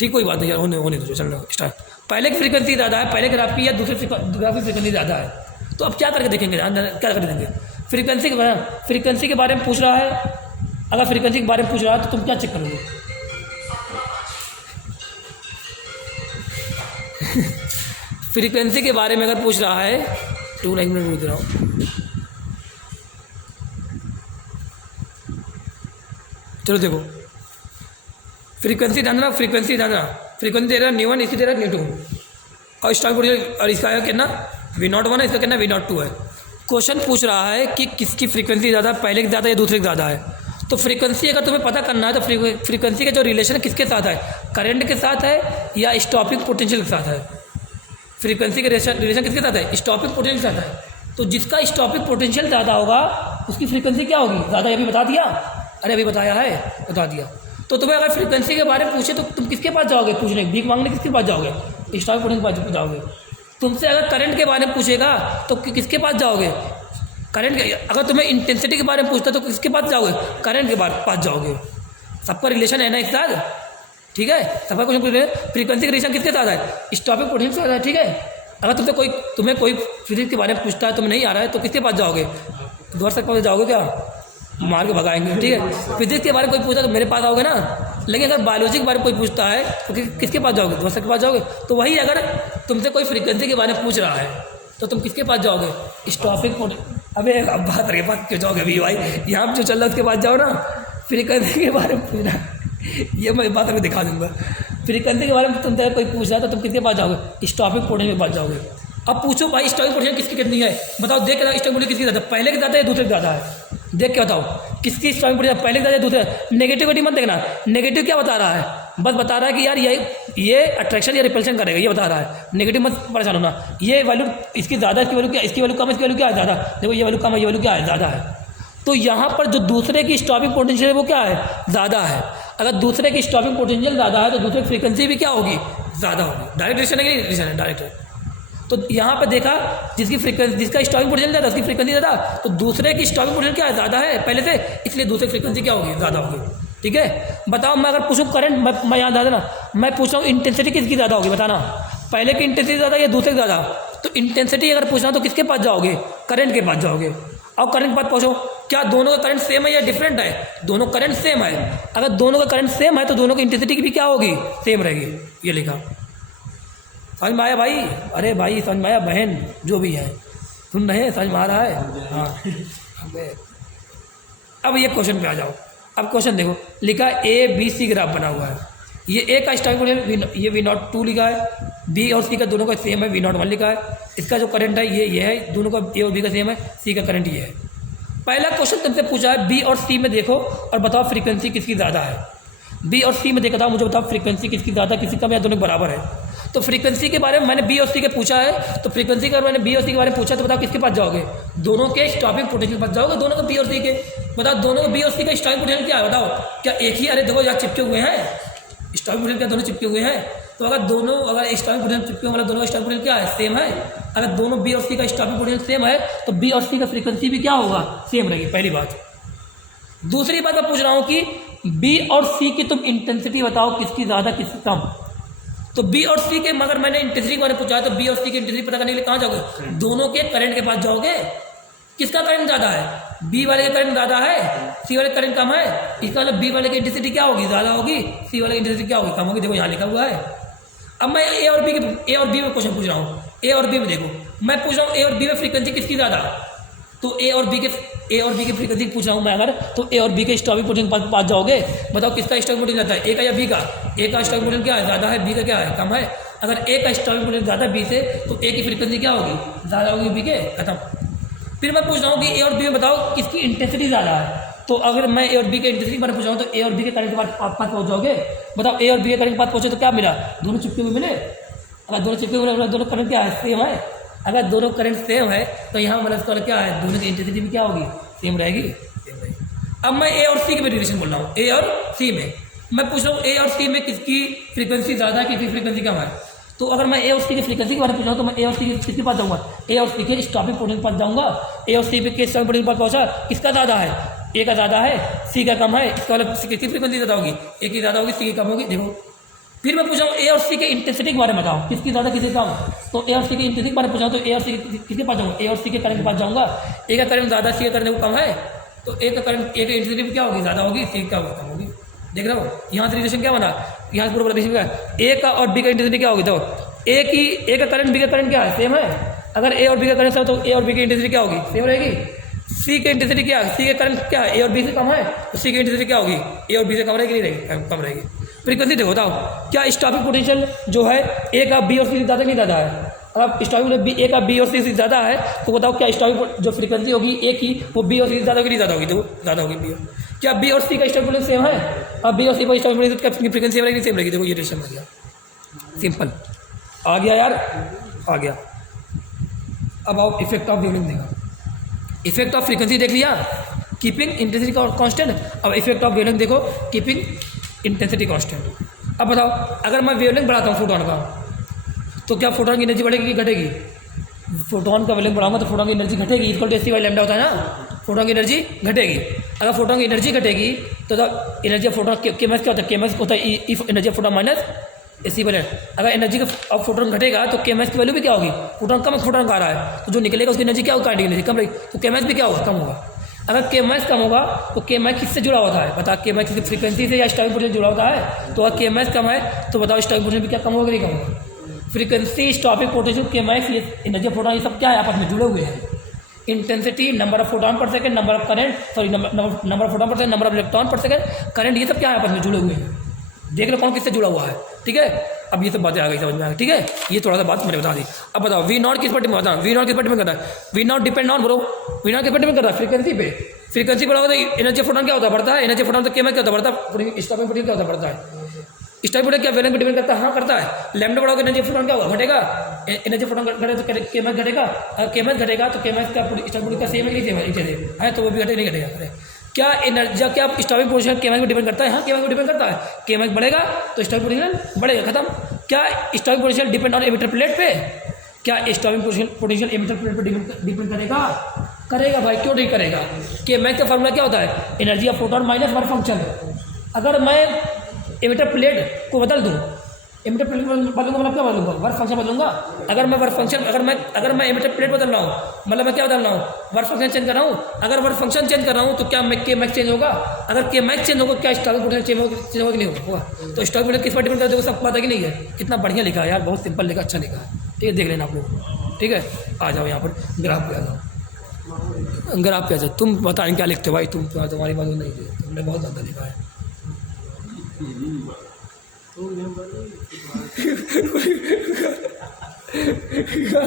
ठीक, कोई बात नहीं यार, होने दो, चलना स्टार्ट। पहले की फ्रीक्वेंसी ज़्यादा है पहले ग्राफ की, या दूसरे ग्राफ की फ्रीक्वेंसी ज़्यादा है। तो अब क्या करके देखेंगे, क्या करके देखेंगे, फ्रीक्वेंसी के बारे में पूछ रहा है। अगर फ्रीक्वेंसी के बारे में पूछ रहा है तो तुम क्या चेक करोगे फ्रीक्वेंसी के बारे में अगर पूछ रहा है, 2 मिनट पूछ रहा हूँ, चलो देखो फ्रीक्वेंसी जानना, फ्रीक्वेंसी दे रहा ν1, इसकी दे रहा ν2, और स्टॉपिंग पोटेंशियल, और इसका है कितना V01 है, इसका कितना V02 है। क्वेश्चन पूछ रहा है कि किसकी फ्रीक्वेंसी ज़्यादा है, पहले की ज़्यादा या दूसरे की ज़्यादा है। तो फ्रीक्वेंसी अगर तुम्हें पता करना है तो फ्रीक्वेंसी का जो रिलेशन किसके साथ है, करंट के साथ है या स्टॉपिंग पोटेंशियल के साथ है। फ्रीक्वेंसी का रिलेशन किसके साथ है, स्टॉपिंग पोटेंशियल के साथ है। तो जिसका स्टॉपिंग पोटेंशियल ज़्यादा होगा उसकी फ्रीक्वेंसी क्या होगी, ज़्यादा। अभी बता दिया, अरे अभी बताया है, बता दिया। तो तुम्हें अगर फ्रीक्वेंसी के बारे में पूछे तो तुम किसके पास जाओगे पूछने, भीख मांगने किसके पास जाओगे, स्टॉपिंग पोटेंशियल के पास जाओगे। तुमसे अगर करंट के बारे में पूछेगा तो किसके पास जाओगे, करंट के। अगर तुम्हें इंटेंसिटी के बारे में पूछता तो किसके पास जाओगे, करंट के पास जाओगे। सबका रिलेशन है ना एक साथ, ठीक है। सबका कुछ फ्रीक्वेंसी का रिलेशन किसके साथ है, स्टॉपिंग पोटेंशियल के साथ है, ठीक है। अगर तुम्हें कोई फिजिक्स के बारे में पूछता है, तुम्हें नहीं आ रहा है तो किसके पास जाओगे, दर्शक के पास जाओगे, क्या मार के भगाएंगे, ठीक है। फिजिक्स के बारे में कोई पूछता तो मेरे पास आओगे ना, लेकिन अगर बायोलॉजी के बारे में कोई पूछता है तो किसके पास जाओगे, दर्शक के पास जाओगे। तो वही अगर तुमसे कोई फ्रीक्वेंसी के बारे में पूछ रहा है तो तुम किसके पास जाओगे, स्टॉपिंग पोटेंशियल। अबे अब बात रही, बात क्यों जाओगे अभी भाई, यहाँ पर जो चल रहा है उसके पास जाओ ना। फ्रीक्वेंसी के बारे में पूछना, ये मैं बात अभी दिखा दूंगा। फ्रीक्वेंसी के बारे में तुमसे कोई पूछ रहा है तो तुम किसके पास जाओगे, स्टॉपिंग पोटेंशियल के पास जाओगे। अब पूछो भाई स्टॉपिंग पोटेंशियल किसकी कितनी है, बताओ। देख रहा स्टॉपिंग पोटेंशियल किसकी ज़्यादा, पहले की ज़्यादा है दूसरे की ज़्यादा है, देख के बताओ किसकी स्टॉपिंग पोटेंशियल पहले की ज़्यादा है दूसरे। नेगेटिविटी मत देखना, नेगेटिव क्या बता रहा है, बस बता रहा है कि यार ये अट्रैक्शन या रिपल्शन करेगा, ये बता रहा है। नेगेटिव मत परेशान होना, ये वैल्यू इसकी ज़्यादा, इसकी वैल्यू क्या, इसकी वैल्यू कम, इसकी वैल्यू क्या है ज़्यादा, देखो ये वैल्यू कम है, ये वैल्यू क्या है ज़्यादा है। तो यहाँ पर जो दूसरे की स्टॉपिंग पोटेंशियल है वो क्या है, ज़्यादा है। अगर दूसरे की स्टॉपिंग पोटेंशियल ज़्यादा है तो दूसरे की फ्रीक्वेंसी भी क्या होगी, ज़्यादा होगी। डायरेक्ट रिलेशन है कि रिलेशन है, डायरेक्ट है। तो यहाँ पर देखा जिसकी फ्रीक्वेंसी, जिसका स्टॉपिंग पोटेंशियल ज़्यादा उसकी फ्रीक्वेंसी ज़्यादा, तो दूसरे की स्टॉपिंग पोटेंशियल क्या है, ज़्यादा है पहले से, इसलिए दूसरी फ्रीक्वेंसी क्या होगी, ज़्यादा होगी, ठीक है। बताओ मैं अगर पूछूँ करंट, मैं यहाँ ज़्यादा ना, मैं पूछ रहा हूँ इंटेंसिटी किसकी ज़्यादा होगी, बताना। पहले की इंटेंसिटी ज़्यादा या दूसरे की ज़्यादा। तो इंटेंसिटी अगर पूछना तो किसके पास जाओगे, करंट के पास जाओगे। और करंट के पास पूछो क्या दोनों का करंट सेम है या डिफरेंट है, दोनों करंट सेम है। अगर दोनों का करंट सेम है तो दोनों की इंटेंसिटी की भी क्या होगी, सेम रहेगी। ये लिखा, समझ में आया भाई, अरे भाई समझ में आया, बहन जो भी है सुन रहे हैं, समझ में आ रहा है, हाँ। अब ये क्वेश्चन पे आ जाओ। अब क्वेश्चन देखो, लिखा ABC ग्राफ बना हुआ है। ये ए का स्टॉपिंग पोटेंशियल ये V02 लिखा है, बी और सी का दोनों का सेम है, V01 लिखा है। इसका जो करंट है ये है, दोनों का ए और बी का सेम है, सी का करंट ये है। पहला क्वेश्चन तुमसे पूछा है बी और सी में देखो और बताओ फ्रीक्वेंसी किसकी ज़्यादा है। बी और सी में देखा था, मुझे बताओ फ्रीक्वेंसी किसकी ज़्यादा, किसकी कम, या दोनों बराबर है। तो फ्रीक्वेंसी के बारे में मैंने बी और सी के पूछा है, तो फ्रीक्वेंसी का मैंने बी और सी के बारे में पूछा, तो बताओ किसके पास जाओगे, दोनों के स्टॉपिंग पोटेंशियल के पास जाओगे, दोनों का बी और सी के। बताओ दोनों का बी और सी का स्टॉपिंग पोटेंशियल क्या है, बताओ क्या एक ही, अरे देखो यार चिपके हुए हैं, स्टॉपिंग पोटेंशियल क्या दोनों चिपके हुए हैं। तो अगर दोनों, अगर स्टॉपिंग पोटेंशियल चिपके हुए, दोनों का स्टॉपिंग पोटेंशियल क्या है, सेम है। अगर दोनों बी और सी का स्टॉपिंग पोटेंशियल सेम है तो बी और सी का फ्रीक्वेंसी भी क्या होगा, सेम रहेगी, पहली बात। दूसरी बात मैं पूछ रहा हूँ कि बी और सी की तुम इंटेंसिटी बताओ किसकी ज़्यादा किसकी कम। तो बी और सी के, मगर मैंने इंटेंसिटी के बारे में पूछा है तो बी और सी की इंटेंसिटी पता करने के लिए कहाँ जाओगे, दोनों के करंट के पास जाओगे। किसका करंट ज़्यादा है, बी वाले का करंट ज़्यादा है, सी वाले का करंट कम है। इसका मतलब बी वाले की इंटेंसिटी क्या होगी, ज़्यादा होगी, सी वाले की इंटेंसिटी क्या होगी, कम होगी। देखो यहाँ लिखा हुआ है। अब मैं ए और बी में क्वेश्चन पूछ रहा हूँ, ए और बी में देखो, मैं पूछ रहा हूँ ए और बी में फ्रीक्वेंसी किसकी ज़्यादा। तो ए और बी के फ्रीक्वेंसी पूछ रहा हूँ मैं अगर, तो ए और बी के स्टॉपिंग पोटेंशियल के पास जाओगे, बताओ किसका स्टॉपिंग पोटेंशियल जाता है, ए का या बी का। ए का स्टॉपिंग पोटेंशियल क्या है, ज़्यादा है, बी का क्या है, कम है। अगर ए का स्टॉपिंग पोटेंशियल ज़्यादा बी से, तो ए की फ्रीक्वेंसी क्या होगी, ज़्यादा होगी बी के, खत्म। फिर मैं पूछ रहा हूँ कि ए और बी में बताओ किसकी इंटेंसिटी ज़्यादा है। तो अगर मैं ए और बी के इंटेंसिटी के बारे में पूछ रहा हूँ, तो ए और बी के करंट के पास पहुँच जाओगे। बताओ ए और बी के करंट के पास पहुँचे तो क्या मिला, दोनों चिपके हुए मिले। अगर दोनों चिपके हुए, दोनों करंट क्या है, सेम है। अगर दोनों करंट सेम है तो यहाँ मतलब क्या है, दोनों की इंटेंसिटी भी क्या होगी, सेम रहेगी। अब मैं ए और सी की भी रिलेशन बोल रहा हूँ, ए और सी में मैं पूछ रहा हूँ ए और सी में किसकी फ्रीक्वेंसी ज़्यादा है, किसकी फ्रीक्वेंसी कम है। तो अगर मैं ए और सी की फ्रीक्वेंसी के बारे में पूछ रहा हूँ, तो मैं ए और सी किसके पास जाऊँगा, ए और सी के स्टॉपिंग पोटेंशियल के पास जाऊँगा। ए और सी के स्टॉपिंग पोटेंशियल पास पहुँचा, किसका ज़्यादा है, ए का ज़्यादा है, सी का कम है। इसका मतलब किसकी फ्रीक्वेंसी ज़्यादा होगी, ए की ज़्यादा होगी, सी की कम होगी। देखो फिर मैं पूछ रहा हूँ ए और सी के इंटेंसिटी के बारे में बताओ, किसकी ज़्यादा किसकी कम। तो ए और सी की इंटेंसिटी के बारे में पूछा तो ए और सी किसके पास जाऊँगा, ए और सी के करंट के पास जाऊँगा। ए का करंट ज़्यादा, सी का करंट कम है, तो ए का करंट, ए की इंटेंसिटी भी क्या होगी, ज़्यादा होगी, सी क्या होगी, कम होगी। देख रहे हो यहाँ से रिलेशन क्या बना, यहाँ से पूरा रिलेशन क्या है, ए का और बी का इंटेंसिटी क्या होगी। तो ए का करंट, बी का करंट क्या है, सेम है। अगर ए और बी का करंट सेम, तो ए और बी की इंटेंसिटी क्या होगी, सेम रहेगी। सी की इंटेंसिटी क्या है, सी का करंट क्या है, ए और बी से कम है, तो सी की इंटेंसिटी क्या होगी, ए और बी से कम रहेगी, नहीं रहेगी, कम रहेगी। फ्रीक्वेंसी देखो, बताओ क्या स्टॉपिंग पोटेंशियल जो है ए का बी और सी से ज़्यादा नहीं ज़्यादा है। अगर स्टॉपिंग ए का बी और सी से ज़्यादा है, तो बताओ क्या स्टॉपिंग जो फ्रीक्वेंसी होगी ए की, वो बी और सी से ज़्यादा होगी, नहीं ज़्यादा होगी, देखो ज़्यादा होगी बी। क्या बी और सी का स्टॉपिंग पोटेंशियल सेम है, अब बी और सी का स्टॉपिंग पोटेंशियल की फ्रीक्वेंसी रहेगी, सेम रहेगी। देखो ये रिलेशन बन गया, सिंपल आ गया यार, आ गया। अब आओ इफेक्ट ऑफ वेवलेंथ देखा, इफेक्ट ऑफ फ्रीक्वेंसी देख लिया, कीपिंग इंटेंसिटी कांस्टेंट। अब इफेक्ट ऑफ वेवलेंथ देखो, कीपिंग इंटेंसिटी कांस्टेंट। अब बताओ अगर मैं वेवलेंथ बढ़ाता हूँ फोटोन का, तो क्या फोटोन की एनर्जी बढ़ेगी कि घटेगी। फोटोन का वेवलेंथ बढ़ाऊंगा तो फोटोन की एनर्जी घटेगी, इक्वल टू SC/λ होता है ना, फोटोन की एनर्जी घटेगी। अगर फोटोन की एनर्जी घटेगी तो एनर्जी ऑफ फोटोन केएमएस क्या होता है, केएमएस होता है energy of photon minus SC/λ। अगर एनर्जी का फोटोन घटेगा तो केएमएस की वैल्यू भी क्या होगी, फोटोन कम फोटोन आ रहा है, तो जो निकलेगा उसकी एनर्जी क्या होगी, काइनेटिक एनर्जी कम रहेगी, तो केएमएस भी क्या होगा, कम होगा। अगर केएमएस कम होगा तो केएमएस किससे जुड़ा होता है, बता केएमएस किसी फ्रीक्वेंसी से या स्टॉपिंग पोटेंशियल जुड़ा होता है। तो अगर केएमएस कम है तो बताओ स्टॉपिंग पोटेंशियल भी क्या कम होगा, नहीं कम होगा। Frequency, stopping potential, KMS, energy of photon, ये सब क्या है, आपस में जुड़े हुए हैं। इंटेंसिटी, नंबर ऑफ फोटोन पर second, number of current, sorry number of photon पर सेकंड, नंबर ऑफ इलेक्ट्रॉन पर सेकंड, करंट, ये सब क्या है, आपस में जुड़े हुए हैं। देख लो कौन किससे जुड़ा हुआ है, ठीक है। अब ये सब बातें आ गई समझ में आ गई, ठीक है। ये थोड़ा सा बात मैंने बता दी। अब बताओ वी नॉट किस पर डिपेंड करता है, वी नॉट किस पर डिपेंड करता है, वी नॉट डिपेंड ऑन, बोलो वी नॉट किस पर डिपेंड करता है, फ्रीक्वेंसी पे। फ्रीक्वेंसी बढ़ाओ तो एनर्जी फोटोन क्या होता है, बढ़ता है। एनर्जी फोटोन तो केएमएस क्या होता है, बढ़ता है। स्टॉपिंग पोटेंशियल क्या होता है, बढ़ता है। स्टॉपिंग पोटेंशियल क्या वेवलेंथ पे डिपेंड करता है, हाँ करता है। लैम्डा बढ़ाओगे एनर्जी फोटोन क्या होगा, घटेगा। एनर्जी फोटोन घटे तो केएमएस घटेगा। अगर केएमएस घटेगा तो केएमएस का स्टॉपिंग का सेम है, तो वो भी घटेगा, नहीं घटेगा। क्या एनर्जी, क्या स्टॉपिंग पोटेंशियल केएमएस पे डिपेंड करता है, हाँ केएमएस पे डिपेंड करता है। केएमएस बढ़ेगा तो स्टॉपिंग पोटेंशियल बढ़ेगा, खत्म। क्या stopping potential depend on emitter plate पे, क्या स्टॉपिंग पोटेंशियल एमिटर प्लेट पे डिपेंड करेगा, करेगा भाई, क्यों नहीं करेगा। केएमएस का फॉर्मूला क्या होता है, energy of photon minus work function. अगर मैं एमिटर प्लेट को बदल दूँ, एमिटर प्लेट बदलूंगा मतलब क्या बदलूंगा, वर्क फंक्शन बदलूंगा। अगर मैं वर्क फंक्शन, अगर मैं एमिटर प्लेट बदल रहा हूँ, मतलब मैं क्या बदल रहा हूँ, वर्क फंक्शन चेंज कर रहा हूँ। अगर वर्क फंक्शन चेंज कर रहा हूँ तो क्या केएमएस चेंज होगा। अगर केएमएस चेंज होगा, क्या स्टॉपिंग पोटेंशियल चेंज होगा कि नहीं होगा। तो स्टॉपिंग पोटेंशियल किस पर डिपेंड करता है, सब पता कि नहीं है। कितना बढ़िया लिखा है यार, बहुत सिंपल लिखा, अच्छा लिखा है, ठीक है। देख लेना आप लोग, ठीक है। आ जाओ यहाँ पर ग्राफ पे आ जाओ, ग्राफ पे आ जाओ। तुम बताएं क्या लिखते हो भाई, तुम्हारी बात नहीं है, तुमने बहुत ज़्यादा लिखा है।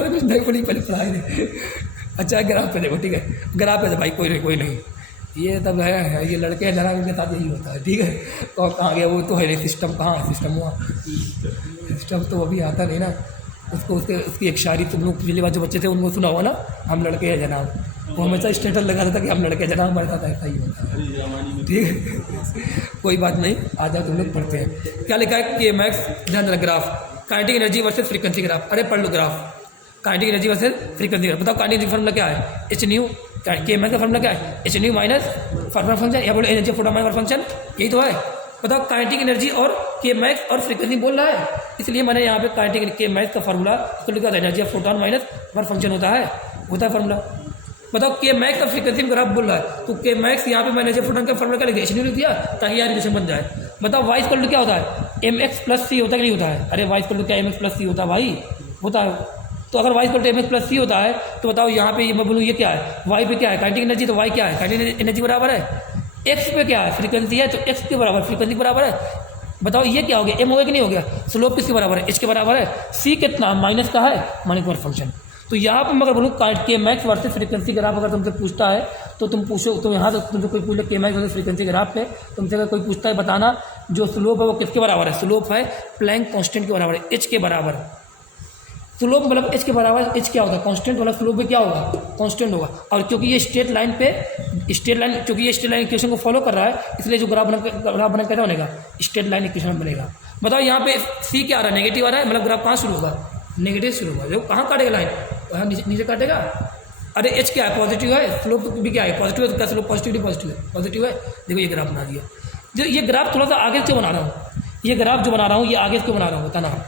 कुछ नहीं पढ़ी, पहले पढ़ाई नहीं। अच्छा ग्राफ पे देखो, ठीक है। ग्राफ पे भाई कोई नहीं, ये तब है, ये लड़के लड़ा के साथ यही होता है, ठीक है। तो कहाँ गया वो, तो है नहीं सिस्टम, कहाँ है सिस्टम, हुआ सिस्टम तो अभी आता नहीं ना उसको। उसकी एक शायरी तुम लोग पिछली बार जो बच्चे थे उनको सुना हुआ ना, हम लड़के हैं जनाब, वो हमेशा स्टेटस लगाता था कि हम लड़के जनाब, हमारे साथ ऐसा ही होता है, ठीक है। कोई बात नहीं, आ जाओ तुम लोग पढ़ते हैं। क्या लिखा है, केएमएस, ध्यान graph, kinetic energy versus frequency graph. अरे पढ़ लो graph, kinetic energy versus frequency graph. बताओ काइनेटिक एनर्जी फॉर्मूला क्या है, एच न्यू, केएमएस का फॉर्मूला क्या है, H nu minus formula function, या बोले एनर्जी फोटोन माइनस फंक्शन, यही तो है। बताओ काइनेटिक एनर्जी और केएमएस और फ्रीक्वेंसी बोल रहा है, इसलिए मैंने यहाँ पे काइनेटिक केएमएस का फॉर्मूला तो लिखा था, energy of photon minus work function होता है फॉर्मूला। बताओ केएमएस का फ्रीक्वेंसी में ग्राफ बोल रहा है, तो केएमएस यहाँ पे मैंने एनर्जी फोटोन का फॉर्मूला क्या लिख दिया, एच न्यू लिख दिया, ताकि यार रिलेशन बन जाए। बताओ वाई इक्वल टू क्या होता है, एमएक्स प्लस सी होता है कि नहीं होता है। अरे वाई इक्वल टू क्या एमएक्स प्लस सी होता है भाई, होता है। तो अगर y equal to mx plus C होता है तो बताओ यहाँ पे मैं बोलूँ ये क्या है, y पे क्या है काइनेटिक एनर्जी, तो y क्या है काइनेटिक एनर्जी बराबर है x पे क्या है फ्रीक्वेंसी है, तो x के बराबर फ्रीक्वेंसी बराबर है। बताओ ये क्या हो गया, m हो गया कि नहीं हो गया, स्लोप किसके बराबर है, h के बराबर है, c कितना माइनस का है माइनस वर्क फंक्शन। तो यहाँ पर मैं अगर बोलूँ के मैक्स वर्सेस फ्रीक्वेंसी ग्राफ अगर तुमसे पूछता है तो तुम पूछो, तो यहाँ से तुमसे कोई पूछ ले के मैक्स वर्सेस फ्रीक्वेंसी ग्राफ पे तुमसे अगर कोई पूछता है बताना जो स्लोप है वो किसके बराबर है, स्लोप है प्लैंक कांस्टेंट के बराबर है, h के बराबर। स्लोप मतलब h के बराबर, h क्या होगा कांस्टेंट वाला, स्लोप भी क्या होगा कांस्टेंट होगा। और क्योंकि ये स्ट्रेट लाइन क्योंकि ये स्ट्रेट लाइन इक्वेशन को फॉलो कर रहा है इसलिए जो ग्राफ बना कैसा बनेगा, स्ट्रेट लाइन इक्वेशन बनेगा। बताओ यहाँ पे c क्या आ रहा है नेगेटिव आ रहा है, मतलब ग्राफ कहाँ शुरू होगा, नेगेटिव शुरू होगा, जो कहाँ काटेगा लाइन वहाँ नीचे काटेगा। अरे h क्या है पॉजिटिव है, स्लोप भी क्या है पॉजिटिव है, तो क्या स्लोप पॉजिटिव है। देखो ये ग्राफ बना दिया, जो ये ग्राफ थोड़ा सा आगे से बना रहा हूँ, ये ग्राफ जो बना रहा हूँ ये आगे से क्यों बना रहा हूँ बताना,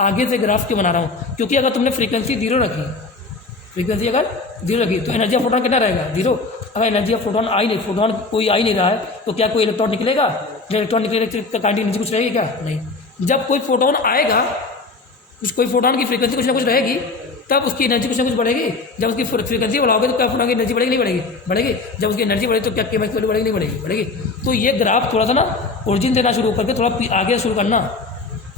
आगे से ग्राफ क्यों बना रहा हूँ, क्योंकि अगर तुमने फ्रीक्वेंसी जीरो रखी, फ्रीक्वेंसी अगर जीरो रखी तो एनर्जी ऑफ फोटोन कितना रहेगा जीरो। अगर एनर्जी ऑफ फोटोन फोटोन कोई आ ही नहीं रहा है तो क्या कोई इलेक्ट्रॉन निकलेगा, जो इलेक्ट्रॉन निकलेगा तो काइनेटिक एनर्जी कुछ रहेगी क्या, नहीं। जब कोई फोटोन आएगा कोई फोटोन की फ्रीक्वेंसी कुछ ना कुछ रहेगी तब उसकी एनर्जी कुछ ना कुछ बढ़ेगी। जब उसकी फ्रीक्वेंसी बढ़ाओगे तो क्या फोटोन की एनर्जी बढ़ेगी नहीं बढ़ेगी, जब उसकी एनर्जी बढ़ेगी तो क्या के मैक्स वैल्यू बढ़ेगी नहीं बढ़ेगी। तो ये ग्राफ थोड़ा सा ना ओरिजिन देना शुरू करके थोड़ा आगे शुरू करना।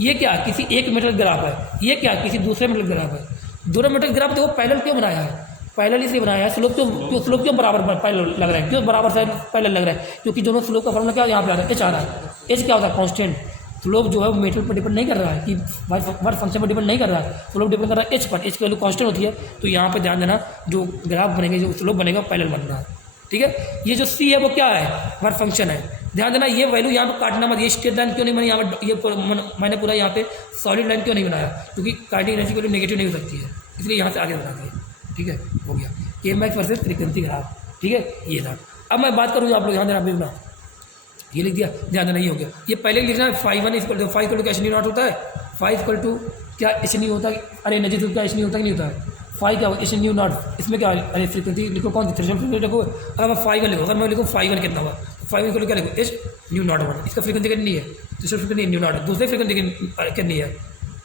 ये क्या किसी एक मेटल ग्राफ है, ये क्या किसी दूसरे मेटल ग्राफ है। दोनों मेटल ग्राफ देखो पैरेलल क्यों बनाया है, पैरेलल इसलिए बनाया है, स्लोप क्यों बराबर पैरेलल लग रहा है, क्यों बराबर साइड पैरेलल लग रहा है, क्योंकि दोनों स्लोप का फॉर्मूला क्या यहाँ पे आ रहा है, एच आ रहा है। एच क्या होता है कांस्टेंट, स्लोप जो है वो मेटल पर डिपेंड नहीं कर रहा है कि वर्क फंक्शन पर डिपेंड नहीं कर रहा है, स्लोप डिपेंड कर रहा है एच पर, एच की वैल्यू कांस्टेंट होती है। तो यहाँ पे ध्यान देना जो ग्राफ बनेंगे जो स्लोप बनेगा पैरेलल बन रहा है, ठीक है। ये जो सी है वो क्या है वर्क फंक्शन है, ध्यान देना ये वैल्यू यहाँ पे काटना मत। ये स्ट्रेट लाइन क्यों नहीं बनी यहाँ पर, ये मैंने पूरा यहाँ पे सॉलिड लाइन क्यों नहीं बनाया, क्योंकि काइनेटिक एनर्जी की वैल्यू नेगेटिव नहीं हो सकती है, इसलिए यहाँ से आगे बना दिया, ठीक है हो गया K max versus frequency graph, ठीक है ये था। अब मैं बात करूँ आप लोग ध्यान देना, देखना ये लिख दिया, ध्यान देना ये हो गया। ये पहले लिखना है five 1 equal to five equal to क्या एच न्यू नॉट होता है, फाइव इक्वल टू क्या एच न्यू होता है, अरे एनर्जी तो क्या एच न्यू होता है कि नहीं होता है, फाइव क्या होगा एच न्यू नॉट, इसमें क्या है अरे फ्रीक्वेंसी लिखो, कौन सी थ्रेशोल्ड फ्रीक्वेंसी लिखो। अगर मैं फाइव लिखूँ, अगर मैं लिखूँ फाइव 1 कितना हुआ, फाइव इक्वल टू क्या लिखो एच न्यू नॉट 1, इसका फ्रीक्वेंसी कितनी है थ्रेशोल्ड फ्रीक्वेंसी न्यू नॉट, दूसरे फ्रीक्वेंसी कितनी है,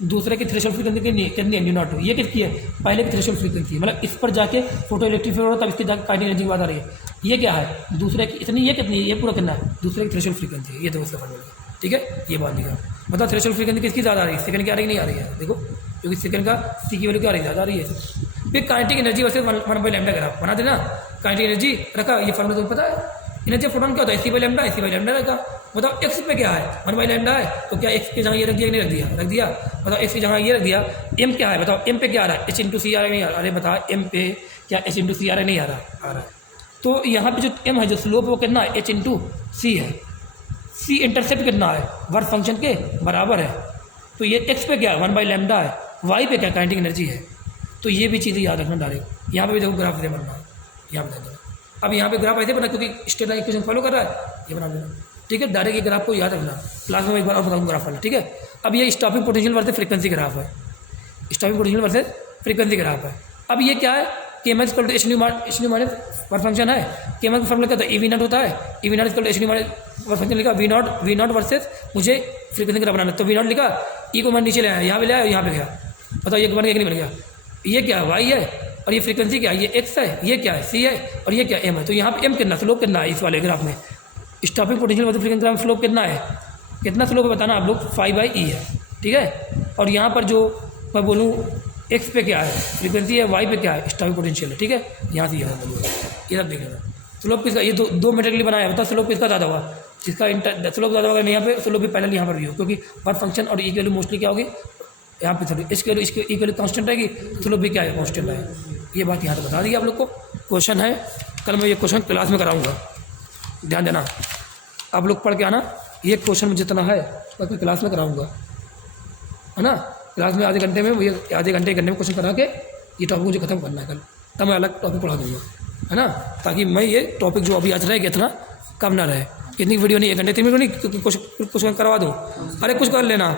दूसरे की थ्रेशोल्ड फ्रीक्वेंसी कितनी है न्यू नॉट, ये किसकी है पहले की थ्रेशोल्ड फ्रीक्वेंसी, मतलब इस पर जाके फोटो इलेक्ट्रिक हो तब इसकी जाकर काइनेटिक एनर्जी की बात आ रही है। ये क्या है दूसरे की इतनी, ये कितनी है, ये पूरा कितना है दूसरे की थ्रेशोल्ड फ्रीक्वेंसी, ये देखो इसका फॉर्मूला, ठीक है ये बात लिखा। मतलब थ्रेशोल्ड फ्रीक्वेंसी किसकी ज़्यादा आ रही है, सेकंड की आ रही नहीं आ रही है, देखो क्योंकि सेकंड का सी की वैल्यू क्या आ रही है ज़्यादा आ रही है। फिर काइनेटिक एनर्जी वर्सेस 1/λ ग्राफ बना देना, काइनेटिक एनर्जी रखा, ये फॉर्मूला तुम्हें पता है, एनर्जी ऑफ फोटोन क्या होता है c/λ रहेगा। बताओ x पे क्या है 1/λ है, तो क्या x के जगह ये रख दिया कि नहीं रख दिया। बताओ x की जगह ये रख दिया, m क्या है बताओ, m पे क्या आ रहा है h × c आ रहा है नहीं आ रहा, अरे बताओ m पे क्या h × c आ रहा है नहीं आ रहा है। तो यहाँ पे जो m है जो स्लोप वो कितना है h × c है, c इंटरसेप्ट कितना है वर्क फंक्शन के बराबर है। तो ये x पे क्या है 1/λ है, y पे क्या काइनेटिक एनर्जी है। तो ये भी चीज़ें याद रखना डायरेक्ट। यहाँ पे भी देखो ग्राफ ऐसे बनना है, यहाँ पे देना। अब यहाँ पे ग्राफ ऐसे बना क्योंकि स्ट्रेट लाइन इक्वेशन फॉलो कर रहा है, ये बना देना, ठीक है। डायरेक्ट ये ग्राफ को याद रखना, क्लास में एक बार और बताऊँ ग्राफ वाला, ठीक है। अब ये stopping potential versus frequency graph है, stopping potential versus frequency graph है। अब ये क्या है K max equal to H nu minus work function है, के मैक्स फॉर्मूला क्या होता है EV0 होता है, EV0 equal to H nu minus work function लिखा, V0 वर्सेस मुझे फ्रीक्वेंसी ग्राफ बनाना, तो V0 लिखा, ई को मैं नीचे ले आया, यहाँ पे ले आया, यहाँ पे गया, बताओ ये बन गया कि नहीं बन गया। ये क्या है y है और ये फ्रीक्वेंसी क्या है, ये x है, ये क्या है c है और ये क्या m है। तो यहाँ पे m कितना स्लोप कितना है इस वाले ग्राफ में, stopping potential versus frequency graph में स्लोप कितना है, कितना स्लोप है बताना आप लोग 5/e है, ठीक है। और यहाँ पर जो मैं बोलूँ x पे क्या है फ्रीक्वेंसी है, y पे क्या है स्टॉपिंग पोटेंशियल है, ठीक है। यहाँ से ये सब देख लेना। स्लोप किसका, ये दो मीटर के लिए बनाया है, बताओ स्लोप किसका ज़्यादा हुआ, जिसका स्लोप ज़्यादा होगा यहाँ पे स्लोप भी पहले यहाँ पर भी हो, क्योंकि वर्क फंक्शन और ई की वैल्यू मोस्टली क्या होगी यहाँ पे थोड़ी, इसके वैल्यू इसकी वैल्यू कांस्टेंट रहेगी, स्लोप भी क्या है कांस्टेंट है। ये बात यहाँ तो बता दी आप लोग को। क्वेश्चन है कल मैं ये क्वेश्चन क्लास में कराऊंगा, ध्यान देना आप लोग पढ़ के आना। ये क्वेश्चन में जितना है मैं क्लास में कराऊंगा, है ना। क्लास में आधे घंटे में ये आधे घंटे में क्वेश्चन करा के ये टॉपिक मुझे खत्म करना है कल, तब मैं अलग टॉपिक पढ़ा दूँगा, है ना, ताकि मैं ये टॉपिक जो अभी आज रहेगा इतना कम ना रहे। कितनी वीडियो नहीं 1 घंटे 3 मिनट नहीं कुछ करवा दूँ, अरे कुछ कर लेना।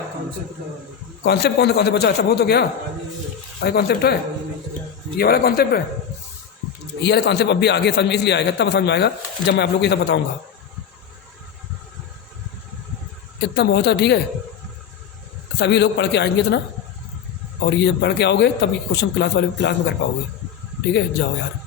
कॉन्सेप्ट कौन सा कॉन्सेप्ट बचा, सब हो तो गया, अरे कॉन्सेप्ट है ये वाला कॉन्सेप्ट है, ये वाला कॉन्सेप्ट अभी आगे समझ में इसलिए आएगा, तब समझ में आएगा जब मैं आप लोग को ये सब बताऊँगा। इतना बहुत है, ठीक है, सभी लोग पढ़ के आएंगे इतना और ये जब पढ़ के आओगे तब ये क्वेश्चन क्लास में कर पाओगे। ठीक है, जाओ यार।